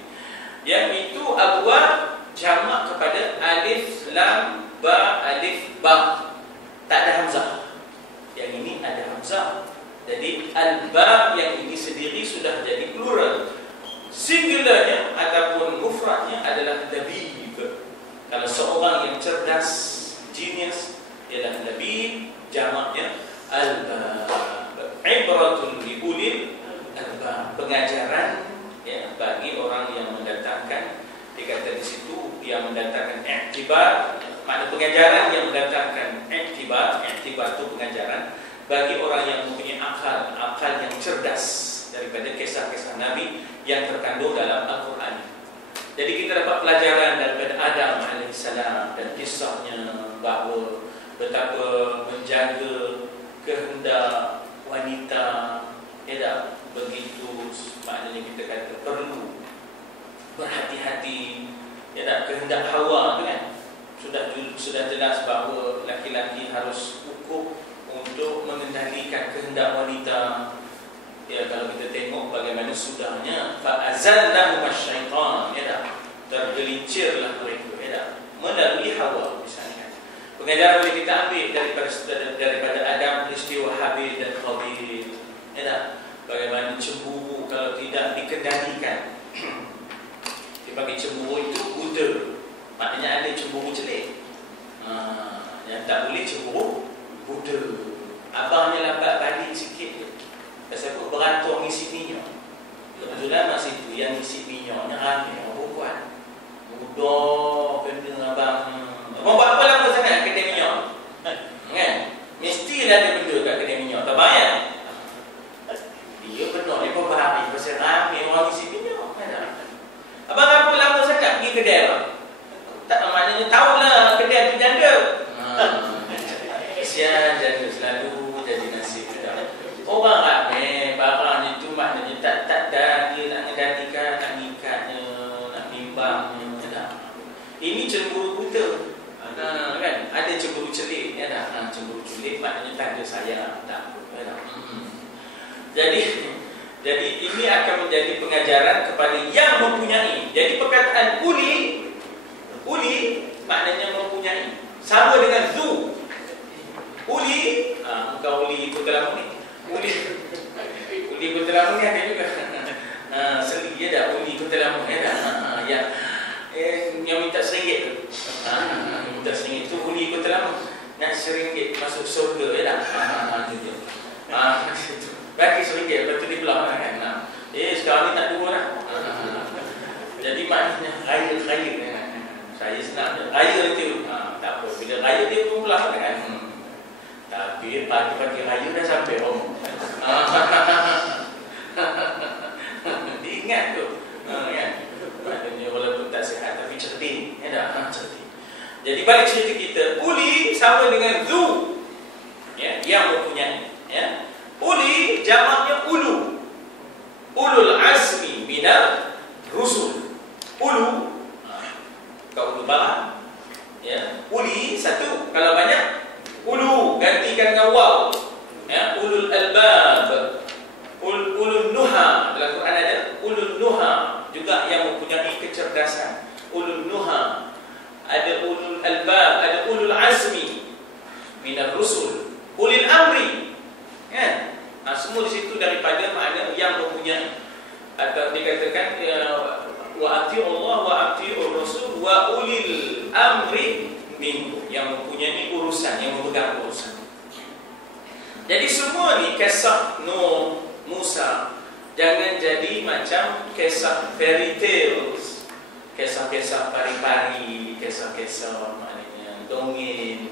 Yang itu abwab jamak kepada alif lam ba alif ba. Tak ada hamzah. Yang ini ada hamzah. Jadi al-bab yang ini sendiri sudah jadi plural. Singularnya ataupun mufradnya adalah labib. Kalau seorang yang cerdas, genius, ialah labib, jamaknya al-bab. Ibratul liulil albab. Pengajaran ya bagi orang yang mendatangkan, dikata di situ yang mendatangkan i'tibar. Makna pengajaran yang mendatangkan i'tibar. I'tibar itu pengajaran bagi orang yang mempunyai akal yang cerdas daripada kisah-kisah Nabi yang terkandung dalam Al-Quran. Jadi kita dapat pelajaran daripada Adam alaihissalam dan kisahnya bahawa betapa menjaga kehendak wanita, ya tak begitu, maknanya kita kata perlu berhati-hati, ya tak, kehendak Hawa tu kan sudah jelas bahawa laki-laki harus ukur untuk mengendalikan kehendak wanita. Ya, kalau kita tengok bagaimana sudahnya fa'azallahu masyaitan, ya tak, tergelincirlah mereka, ya tak, melalui Hawa misalnya. Pengajaran boleh kita ambil daripada Adam, peristiwa Habil dan Qabil, ya tak, bagaimana cemburu kalau tidak dikendalikan. Dipanggil cemburu itu buta. Maknanya ada cemburu celik. Yang tak boleh cemburu buta. Abangnya lambat balik sikit, pasal apa? Beratur ngisi minyak. Kebetulan masa itu yang ngisi minyaknya ramai orang perempuan. Mudah kena abang. Mau buat apa lama sangat kedai minyak? Kan? Mestilah ada benda kat kedai minyak. Tak bayar. Dia benar, dia pun faham pasal ramai orang ngisi minyak. Abang apa lama sangat pergi kedai abang? Tak, maknanya tahulah kedai tu janda. Kesian janda selalu jadi nasib juga. Orang ramai barang itu maknanya tak ada dia nak menggantikan, nak ngikatnya, nak bimbangnya, tak. Ini cemburu buta. Kan? Ada cemburu celik, ya tak? Cemburu celik maknanya tanda sayang, tak. Jadi ini akan menjadi pengajaran kepada yang mempunyai. Jadi perkataan uli maknanya mempunyai. Sama dengan zu. Uli, bukan uli ikut dalam ni. Uli ikut dalam ni ada juga. Seli dia dah uli ikut dalam ni dah. Yang minta RM1 tu. Minta RM1 tu uli ikut dalam. Nak RM1 masuk surga ya dah. Bagi RM1 lepas tu dia belah kan. Sekarang ni tak dua dah. Jadi maknanya raya. Saya senang raya itu. Tak apa. Bila raya dia pun pulang kan. Tapi pagi-pagi raya dah sampai rumah. Diingat tu. Kan? Maknanya walaupun tak sihat tapi cerdik. Ya dah, cerdik. Jadi balik cerita kita, uli sama dengan zu. Ya, yang mempunyai. Ya. Uli jamaknya ulu. Ulul azmi minal rusul. Ulu kau ulu barang. Ya, uli satu. Kalau banyak ulu gantikan dengan waw. Ya, ulul albab. Ulul nuha. Dalam Quran ada ulul nuha juga yang mempunyai kecerdasan. Ulul nuha. Ada ulul albab, ada ulul azmi minal rusul. Ulil amri. Kan? Semua di situ daripada makna yang mempunyai, atau dikatakan wa ati'u Allah wa ati'ur rasul wa ulil amri minkum, yang mempunyai urusan, yang memegang urusan. Jadi semua ni kisah Nuh, Musa, jangan jadi macam kisah fairy tales, kisah-kisah pari-pari, kisah-kisah maknanya dongeng.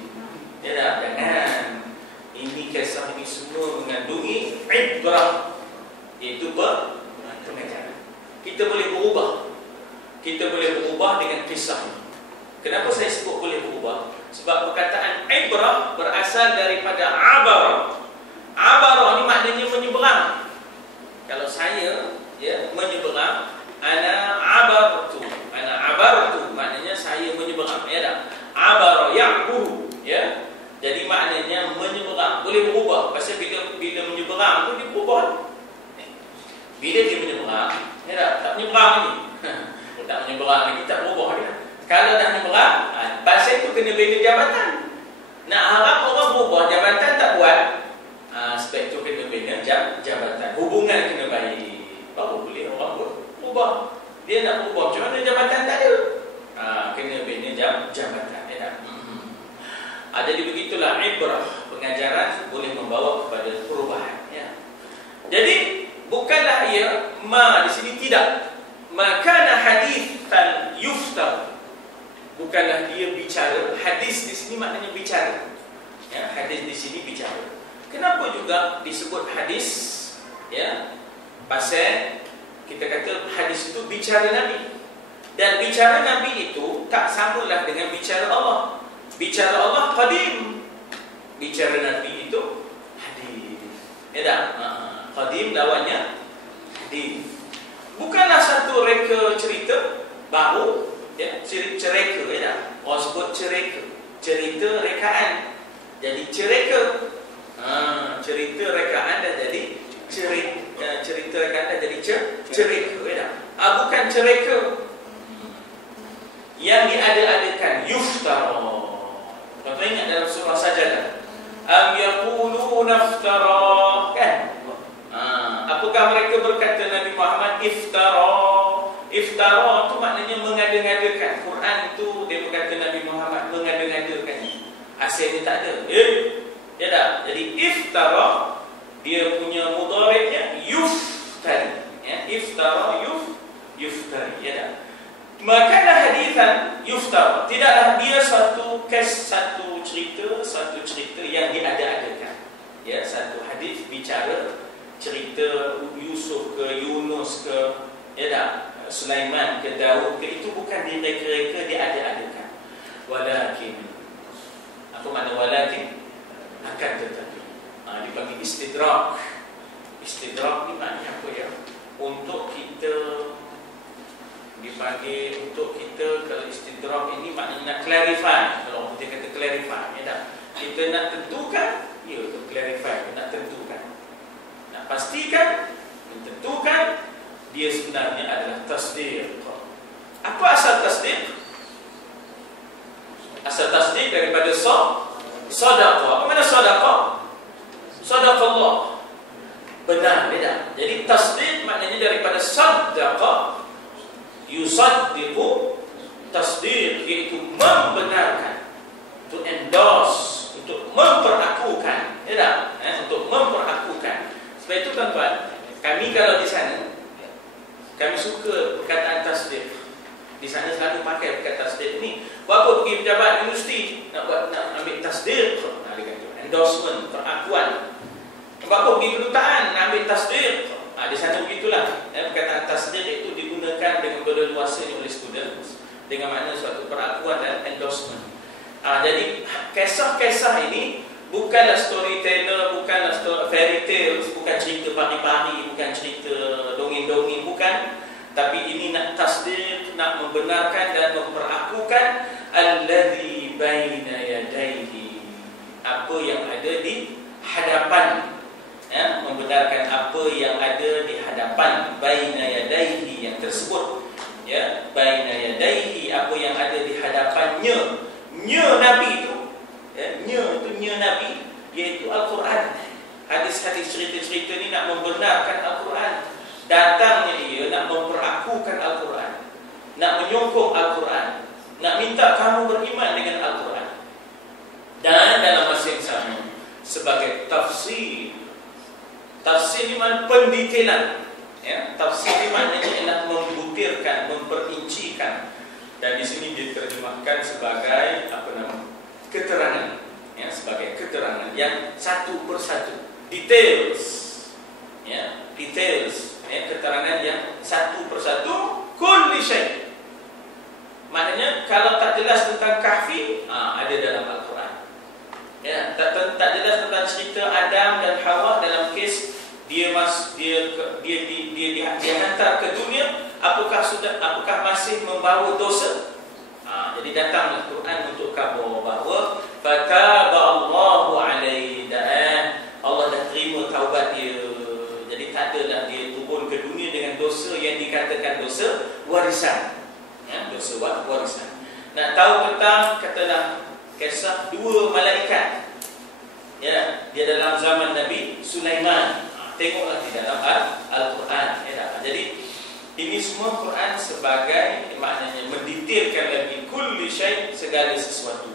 Ya tak? Jangan. Ini kisah ini semua mengandungi ibrah, iaitu pengajaran. Kita boleh berubah. Kita boleh berubah dengan kisah ini. Kenapa saya sebut boleh berubah? Sebab perkataan ibrah berasal daripada abarah. Abarah ni maknanya menyeberang. Kalau saya menyeberang, ana abartu, maknanya saya menyeberang. Ya tak? Abarah ya'buru, ya. Jadi maknanya menyeberang, boleh berubah. Pasal bila menyeberang tu dia berubah. Bila dia menyeberang, tak menyeberang lagi. Tak menyeberang lagi, tak berubah dia. Kalau dah menyeberang, pasal itu kena bina jabatan. Nak harap orang berubah, jabatan tak buat. Sebab itu kena bina jabatan. Hubungan kena baik. Baru boleh orang berubah. Dia nak berubah, macam mana jabatan tak ada? Kena bina jabatan. Jadi begitulah ibrah, pengajaran boleh membawa kepada perubahan. Ya. Jadi bukanlah ia di sini tidak. Makana hadithan yuftar. Bukanlah dia bicara. Hadis di sini maknanya bicara. Ya, hadis di sini bicara. Kenapa juga disebut hadis? Ya, pasal kita kata hadis itu bicara Nabi. Dan bicara Nabi itu tak samalah dengan bicara Allah. Bicara Allah qadim, bicara Nabi itu hadis. Ya tak? Qadim lawannya hadis. Bukanlah satu reka cerita baru, ya, cereka, ya tak? Orang sebut cereka, cerita rekaan. Jadi cereka. Cerita rekaan dah jadi cerita rekaan dah jadi cereka, ya tak? Bukan cereka. Yang diada-adakan yuftara. Tuan-tuan ingat dalam surah Sajadah, am yaquluna iftara, kan? Apakah mereka berkata Nabi Muhammad iftara? Iftara tu maknanya mengada-ngadakan. Quran itu dia berkata Nabi Muhammad mengada-ngadakan. Asalnya tak ada. Ya tak? Jadi iftara dia punya mudhari'nya yuftari. Ya, iftara yuftari. Ya tak? Makalah hadithan yuftar. Tidaklah dia satu cerita yang diada-adakan. Ya, satu hadis bicara cerita Yusuf ke Yunus ke, ya tak, Sulaiman ke Daud ke, itu bukan direka-reka, diada-adakan. Walakin, apa makna walakin? Akan tetapi. Dipanggil istidrak. Istidrak ni maknanya apa ya? Untuk kita dipanggil, untuk kita, kalau istidrak ini maknanya nak clarify. Kalau orang kata clarify, ya tak? Kita nak tentukan, ya, untuk clarify, nak tentukan, nak pastikan, menentukan dia sebenarnya adalah tasdiq. Apa asal tasdiq? Asal tasdiq daripada sadaqah. Apa makna sadaqah? Sadaqallah, benar, beda. Jadi tasdiq maknanya daripada sadaqah, yusaddiqu, tasdiq, iaitu membenarkan, to endorse, untuk memperakukan, ya tak? Untuk memperakukan. Sebab itu tuan-tuan, kami kalau di sana, kami suka perkataan tasdiq. Di sana selalu pakai kata tasdiq ni. Berapa pergi pejabat universiti nak ambil tasdiq, dia kata endorsement, perakuan. Berapa pergi kedutaan nak ambil tasdiq. Di sana begitulah. Perkataan tasdiq itu digunakan dengan berleluasanya oleh students dengan makna suatu perakuan dan endorsement. Jadi kisah-kisah ini bukanlah storyteller, bukanlah fairy tales, bukan cerita pari-pari, bukan cerita dongeng-dongeng, bukan. Tapi ini nak tasdiq, nak membenarkan dan memperakukan alladzi baina yadayhi, apa yang ada di hadapan. Membenarkan apa yang ada di hadapan, baina yadayhi, yang tersebut, baina yadayhi, apa yang ada di hadapannya. Nabi itu, nya Nabi, iaitu Al-Quran. Hadis-hadis, cerita-cerita ni nak membenarkan Al-Quran. Datangnya ia nak memperakukan Al-Quran, nak menyokong Al-Quran, nak minta kamu beriman dengan Al-Quran. Dan dalam masa yang sama, sebagai tafsir. Tafsir ni makna pendetailan. Tafsir ni maknanya ialah membutirkan, memperincikan. Dan di sini diterjemahkan sebagai keterangan, sebagai keterangan yang satu persatu, details, details, keterangan yang satu persatu, kulli syai'. Maknanya kalau tak jelas tentang kahfi, ada dalam Al-Quran. Tak jelas tentang cerita Adam dan Hawa dalam kes dia hantar ke dunia, apakah masih membawa dosa? Jadi datanglah Quran untuk khabar bahawa fataballahu alaihi, Allah dah terima taubat dia. Jadi tak adalah dia turun ke dunia dengan dosa yang dikatakan dosa warisan. Dosa warisan. Nak tahu tentang, katalah, kisah dua malaikat, dia dalam zaman Nabi Sulaiman. Tengoklah di dalam Al-Quran. Jadi ini semua Quran sebagai maknanya mendetailkan lagi kulli syai', segala sesuatu,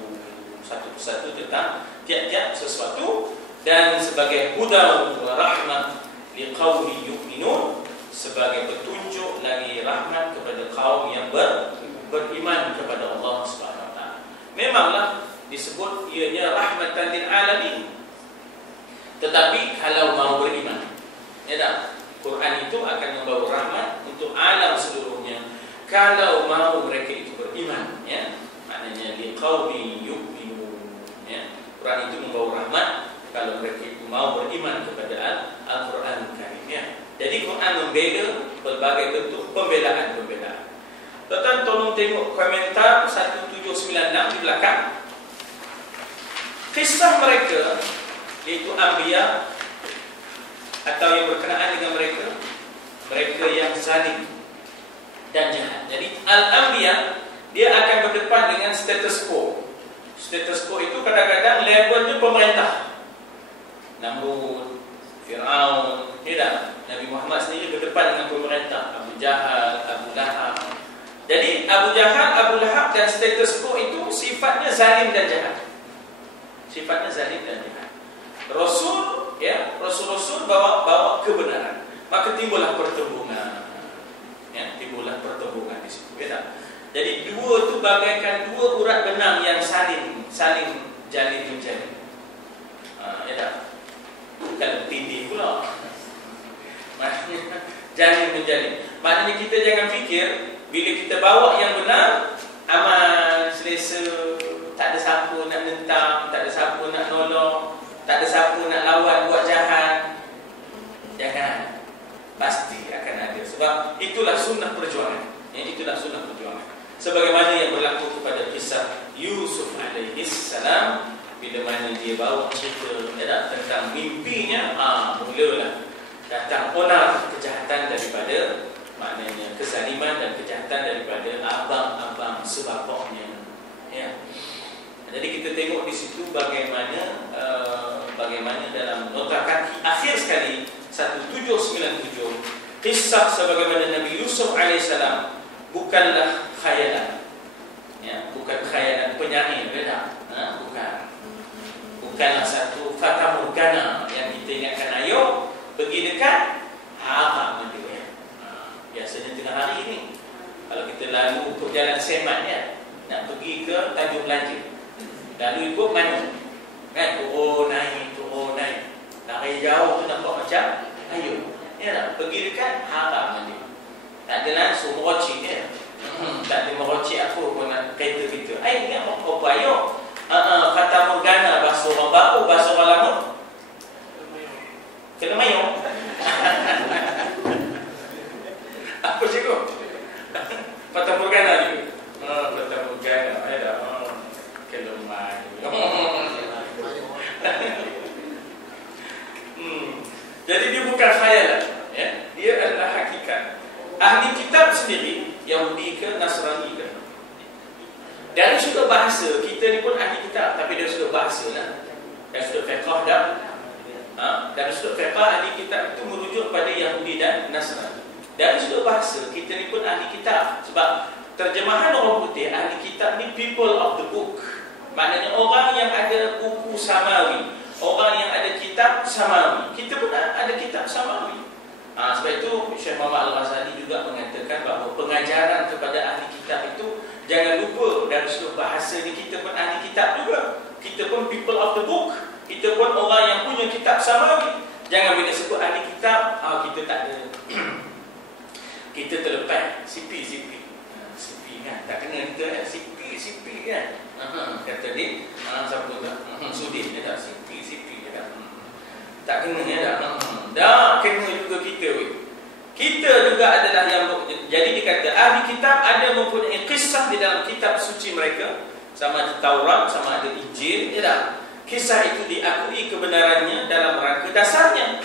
satu persatu tentang tiap-tiap sesuatu, dan sebagai hudan wa rahmah liqaumin yu'minun, sebagai petunjuk lagi rahmat kepada kaum yang beriman kepada Allah Subhanahu wa taala. Memanglah disebut ianya rahmatan lil alamin. Tetapi kalau mau beriman, Quran itu akan membawa rahmat untuk alam seluruhnya. Kalau mau mereka itu beriman, maknanya liqaumin yu'minun. Quran itu membawa rahmat kalau mereka itu mau beriman kepada Al-Quran Karim. Jadi Quran membela berbagai bentuk pembelaan. Tuan-tuan tolong tengok komentar 1796 di belakang. Kisah mereka, iaitu Anbiya, atau yang berkenaan dengan mereka yang zalim dan jahat. Jadi Al-Anbiya, dia akan berdepan dengan status quo. Status quo itu kadang-kadang levelnya pemerintah. Namrud, Fir'aun, Nabi Muhammad sendiri berdepan dengan pemerintah. Abu Jahal, Abu Lahab. Jadi Abu Jahal, Abu Lahab dan status quo itu sifatnya zalim dan jahat. Rasul-Rasul bawa kebenaran. Maka timbullah pertembungan. Timbullah pertembungan di situ. Jadi dua itu bagaikan dua urat benang yang saling jalin menjalin. Bukan tindih pula. Maknanya jalin menjalin. Maknanya kita jangan fikir bila kita bawa yang benar, aman, selesa, tak ada siapa nak nentang, tak ada siapa nak nolong, tak ada siapa nak lawan buat jahat. Jangan. Pasti akan ada. Sebab itulah sunnah perjuangan. Itulah sunnah perjuangan. Sebagaimana yang berlaku kepada kisah Yusuf alaihissalam, bila mana dia bawa cerita tentang mimpinya, mulalah datang onar kejahatan daripada, maknanya kezaliman dan kejahatan daripada abang-abang sebaboknya. Jadi kita tengok di situ bagaimana dalam nota kaki akhir sekali 1797, kisah sebagaimana Nabi Yusuf alaihissalam bukanlah khayalan, bukan khayalan penyair, bukanlah satu fata morgana yang kita ingatkan Ayub pergi dekat apa dia. Biasanya tengah hari ini kalau kita kita lalu untuk jalan semat ya, nak pergi ke Tanjung Belanja, lalu ikut mana kan, turun naik, nak raya jauh tu nampak macam ayo ya tak, pergi dekat haram nanti tak ada langsung merocik ya. Tak ada merocik apa pun nak kereta kita. Ingat apa ayo kata Morgana bahasa orang baru, bahasa orang lama kena mayung. Apa cikgu? Fata Morgana juga. Fata Morgana ada. Kena mayung. Jadi dia bukan khayalan ya. Dia adalah hakikat. Ahli kitab sendiri, Yahudi ke Nasrani ke, dari sudut bahasa, kita ni pun ahli kitab, tapi dari sudut bahasa lah, dari sudut fiqh dah. Dari sudut fiqh ahli kitab itu merujuk pada Yahudi dan Nasrani. Dari sudut bahasa, kita ni pun ahli kitab. Sebab terjemahan orang putih, ahli kitab ni people of the book. Maknanya orang yang ada buku samawi, orang yang ada kitab samawi. Kita pun ada kitab samawi. Sebab itu Syekh Muhammad Al-Ghazali juga mengatakan bahawa pengajaran kepada ahli kitab itu jangan lupa dari sudut bahasa ni, kita pun ahli kitab juga. Kita pun people of the book. Kita pun orang yang punya kitab samawi. Jangan bila sebut ahli kitab, kita tak ada. Kita terlepas sipi kan. Tak kena kita sipi kan. Kata dia, siapa tak? Sudin dia tak sipi dia tak. Tak kena ya tak. Dah kena juga kita. Kita juga adalah yang jadi dikata ahli kitab ada mempunyai kisah di dalam kitab suci mereka, sama ada Taurat, sama ada Injil, ya tak? Kisah itu diakui kebenarannya dalam rangka dasarnya.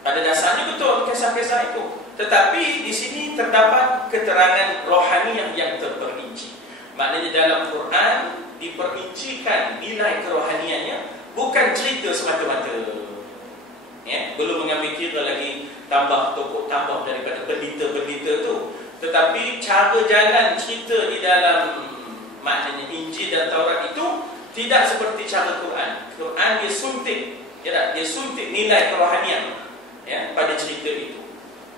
Pada dasarnya betul kisah-kisah itu. Tetapi di sini terdapat keterangan rohani yang terperinci. Maknanya dalam Quran diperincikan nilai kerohaniannya, bukan cerita semata-mata. Ya, belum mengambil kira lagi tambah daripada pendeta-pendeta tu, tetapi cara jalan cerita di dalam maknanya Injil dan Taurat itu tidak seperti cara Quran. Quran dia suntik, ya, dia suntik nilai kerohanian ya pada cerita itu.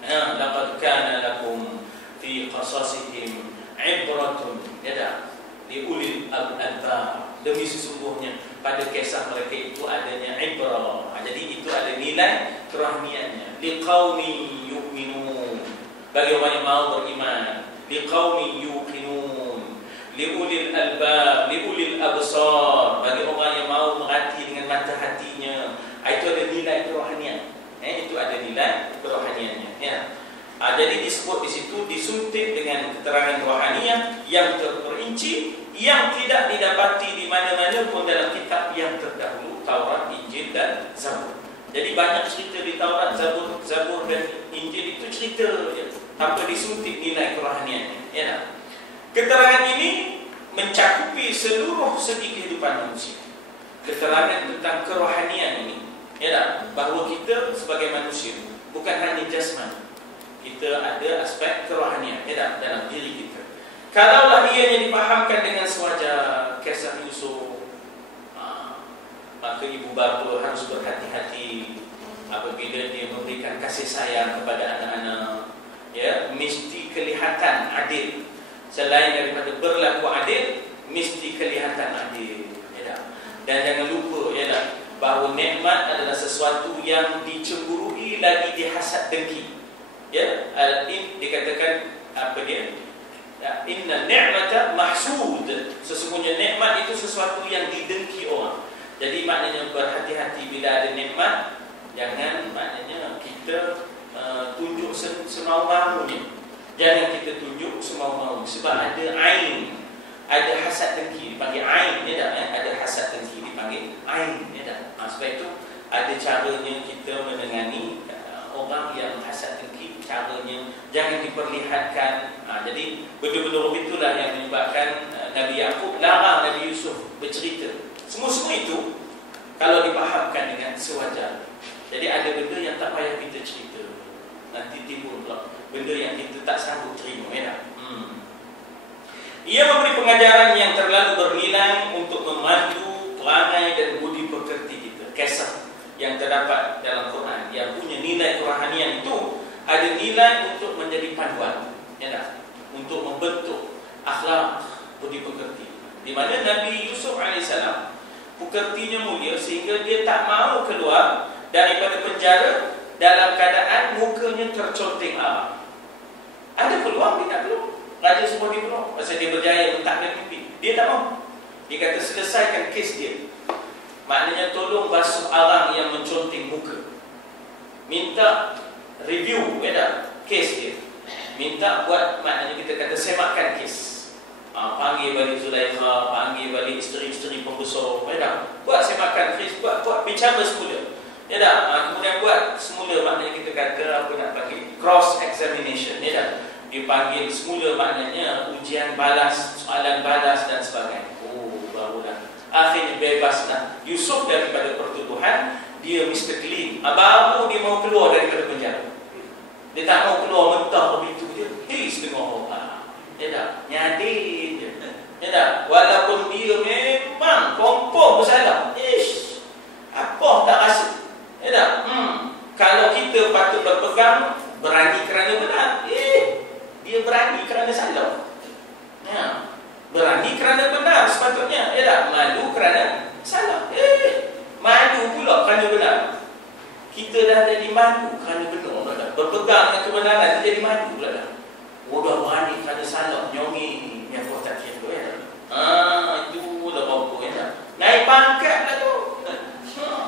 Laqad kana lakum fi qasasihim ibratun, ya, li ulil albab. Demi sesungguhnya pada kisah mereka itu adanya ibrah. Jadi itu ada nilai kerohaniannya. Liqaumi yu'minun, bagi orang yang mau beriman. Liqaumi yuqinun, liulil albab, liulil absar, bagi orang yang mau merhati dengan mata hatinya. Itu ada nilai kerohanian. Itu ada nilai kerohaniannya. Ya. Jadi disebut di situ disuntik dengan keterangan rohaniah yang terperinci, yang tidak didapati di mana-mana pun dalam kitab yang terdahulu, Taurat, Injil dan Zabur. Jadi banyak cerita di Taurat, Zabur dan Injil itu cerita ya, tanpa disuntik nilai kerohaniannya. Ya. Keterangan ini mencakupi seluruh segi kehidupan manusia. Keterangan tentang kerohanian ini, ya, bahawa kita sebagai manusia bukan hanya jasmani, kita ada aspek kerohanian ya, dalam diri kita. Kalaulah ianya dipahamkan dengan sewajar kisah Yusuf, maka ibu bapa harus berhati-hati apabila dia memberikan kasih sayang kepada anak-anak. Ya, mesti kelihatan adil. Selain daripada berlaku adil, mesti kelihatan adil. Ya, dan jangan lupa ya, bahawa nikmat adalah sesuatu yang dicemburui lagi dihasad dengki. Ya, dikatakan apa dia? Ya, inna ni'mata mahsud. Sesungguhnya nikmat itu sesuatu yang didengki orang. Jadi maknanya berhati-hati bila ada nikmat, jangan maknanya kita tunjuk semau-maunya. Jangan kita tunjuk semau-mau, sebab ada ain, ada hasad dengki dipanggil ain, ya tak? Ada hasad dengki dipanggil ain, ya tak? Sebab itu ada caranya kita menengani orang yang hasad dengki, caranya jangan diperlihatkan. Jadi benda-benda itulah yang menyebabkan Nabi Yaqub larang Nabi Yusuf bercerita. Semua itu kalau dipahamkan dengan sewajar. Jadi ada benda yang tak payah kita cerita, nanti timbul pula benda yang kita tak sanggup terima, ya. Ia memberi pengajaran yang terlalu bernilai untuk memandu perangai dan budi pekerti kita. Kisah yang terdapat dalam Quran yang punya nilai kerohanian itu ada nilai untuk menjadi panduan, ya tak? untuk membentuk akhlak budi pekerti. Di mana Nabi Yusuf AS pekertinya mulia sehingga dia tak mahu keluar daripada penjara dalam keadaan mukanya terconteng arak. Ada peluang, dia tak keluar. Raja semua dia keluar pasal dia berjaya mentakdir mimpi. Dia tak mahu. Dia kata selesaikan kes dia. Maknanya tolong basuh arang yang menconteng muka. Minta review kes dia. Minta buat, maknanya kita kata semakkan kes. Panggil balik Zulaikha, panggil balik isteri-isteri pembesar, buat semakkan kes, buat bicara semula. Kemudian buat semula, maknanya kita kata apa nak panggil cross examination. Dipanggil semula, maknanya ujian balas, soalan balas dan sebagainya. Barulah akhirnya bebaslah Yusuf daripada pertuduhan dia Mr. Clean. Baru dia mau keluar daripada penjara. Dia tak mau keluar mentah begitu dia. Setengah orang. Nyadin je. Walaupun dia memang kompong bersalah. Apa tak rasa. Kalau kita patut berpegang berani kerana benar. Dia berani kerana salah. Berani kerana benar sepatutnya. Malu kerana salah. Malu pula kerana benar. Kita dah jadi malu kerana benar. Berpegang dengan kebenaran dia jadi malu pula dah. Udah berani kerana salah, nyongi yang kau tak kira tu itu dah berapa naik pangkat lah tu.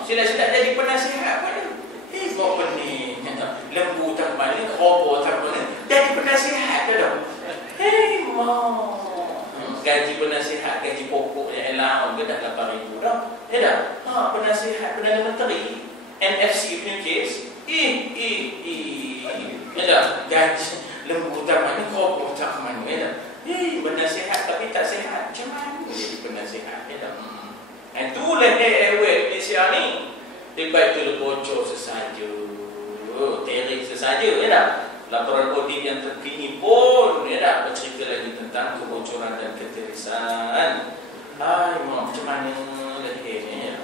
Sila-sila jadi penasihat pun. Kau pening. Lembu tak mana, roboh tak mana. Jadi penasihat dah. Gaji penasihat, gaji pokok yang elang ke dah 8,000 dah. Penasihat Perdana Menteri NFC punya kes. Gaji lembu tak mana, roboh tak mana. Penasihat tapi tak sihat. Macam mana jadi penasihat? Itulah ewek Malaysia ni. Debat tu bocor sesaja. Terik sesaja. Laporan audit yang terkini pun bercerita lagi tentang kebocoran dan keterisan. Macam mana lagi ni?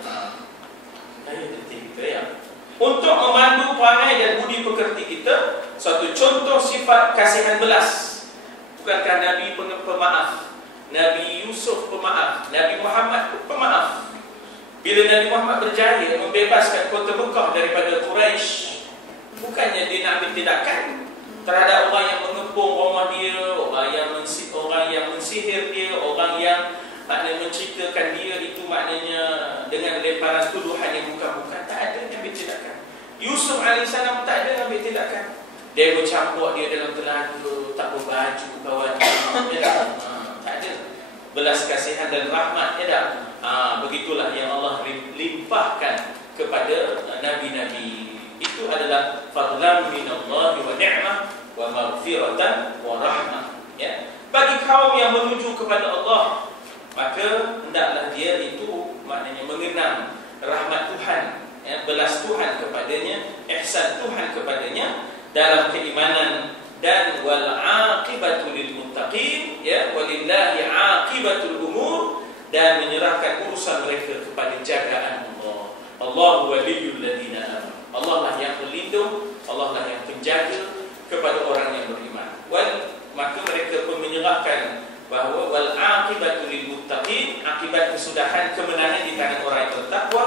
Untuk memandu perangai dan budi pekerti kita, satu contoh sifat kasihan belas. Bukankah Nabi pemaaf? Nabi Yusuf pemaaf, Nabi Muhammad pemaaf. Bila Nabi Muhammad berjaya membebaskan kota Mekah daripada Quraisy, bukannya dia nak ambil tindakan terhadap orang yang mengepung rumah dia, orang yang mensihir dia, orang yang maknanya menceritakan dia itu maknanya dengan lemparan tuduhan yang bukan-bukan. Tak ada yang ambil tindakan. Yusuf AS tak ada ambil tindakan. Dia bercampur dia dalam telaga, tak berbaju kawan. Tak ada belas kasihan dan rahmat. Begitulah yang Allah limpahkan kepada nabi-nabi. Itu adalah fadlan minallahi wa ni'mah wa maghfiratan wa rahmah. Bagi kaum yang menuju kepada Allah, maka hendaklah dia itu maknanya mengenang rahmat Tuhan, belas Tuhan kepadanya, ihsan Tuhan kepadanya dalam keimanan, dan wal aqibatu lil muttaqin, walillahi aqibatul umur, dan menyerahkan urusan mereka kepada jagaan Allah. Allahu waliyul ladina amanu. Allah lah yang pelindung, Allah lah yang penjaga kepada orang yang beriman. Maka mereka pun menyerahkan bahawa wal aqibatu lil muttaqin, akibat kesudahan kemenangan di tangan orang yang bertakwa.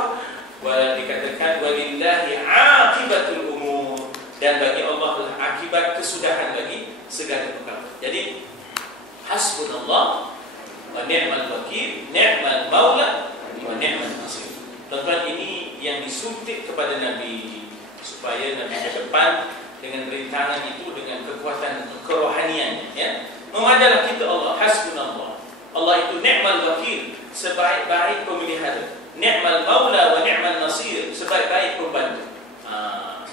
Dikatakan walillahi aqibatul umur, dan bagi Allah lah akibat kesudahan bagi segala perkara. Jadi hasbunallah wa ni'mal wakil, ni'mal maula wa ni'mal nasir. Tuan-tuan, ini yang disuntik kepada Nabi supaya Nabi ke depan dengan rintangan itu, dengan kekuatan kerohaniannya, memadalah kita Allah. Hasbunallah, Allah itu ni'mal wakil, sebaik-baik pemelihara, ni'mal maula wa ni'mal nasir, sebaik-baik pembantu.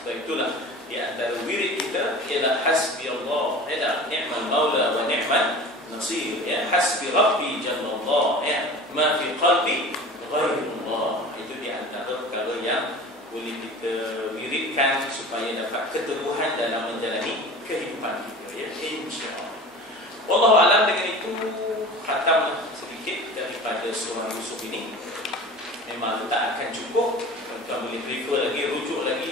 Sebab itulah di antara wirid kita ialah hasbi Allah, ni'mal maula wa ni'mal nasir, hasbi rabbi jallallah, ma fi qalbi ghairullah. Itu di antara perkara yang boleh kita wiridkan supaya dapat keteguhan dalam menjalani kehidupan kita, insya-Allah. Wallahu a'lam. Dengan itu khatam sedikit daripada surah Yusuf ini. Memang tak akan cukup. Kita boleh refer lagi, rujuk lagi,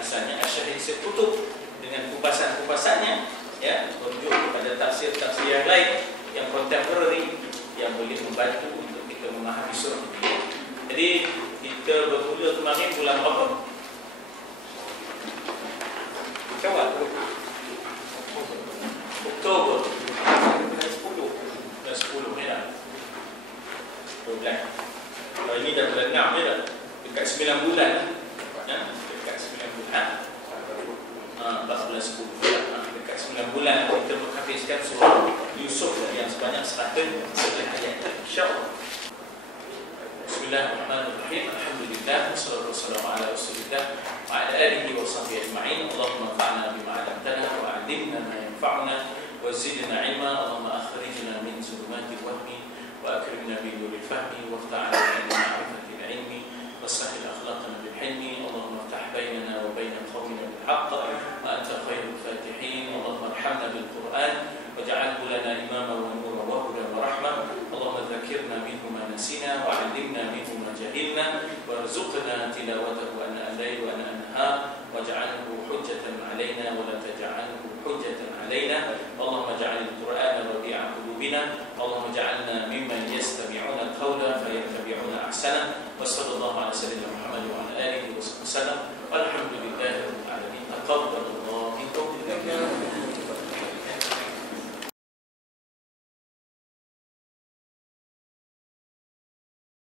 misalnya Asy-Syahid Syekh Qutb dengan kupasan-kupasannya, ya, merujuk kepada tafsir-tafsir yang lain yang contemporary yang boleh membantu untuk kita memahami surah ini. Jadi kita bermula kemarin bulan berapa? Syawal. Oktober. Bulan 10 ni dah. 12. Kalau ini dah bulan 6 ni dah. Dekat 9 bulan lah. Ya, dekat 9 bulan. 14 bulan. Dekat 9 bulan kita menghabiskan surah Yusuf yang sebanyak 111 ayat. InsyaAllah. Bismillahirrahmanirrahim. Alhamdulillah. Wassalatu wassalamu ala rasulillah wa ala alihi wa sahbihi ajma'in. Allahumma anfa'na bima 'allamtana wa 'allimna ma yanfa'una wa zidna 'ilma. Allahumma akhrijna min zulumatil wahmi wa akrimna bi nuril fahmi waftah 'alaina bi ma'rifatil 'ilmi wa sahhil akhlaqana bil hilmi. Allahumma iftah bainana wa bain qawmina bil haqq wa anta khairul fatihin. Allahumma arhamna bil Qur'an waj'alhu lana imama wa nura wa hudan wa rahmah. Allahumma dzakirna minhu ma nasina wa 'allimna minhu ma jahilna warzuqna tilawatahu ana al-lail wa ana an-nahar waj'alhu hujjatan 'alaina wa la taj'alhu hujjatan 'alaina. Allahumma ij'al al-Qur'ana rabi'a qulubina. Allahumma ij'alna mimman yastami'una al-qawla fayattabi'una ahsana. Wa sallallahu ala sayyidina Muhammad wa ala alihi wa sallam.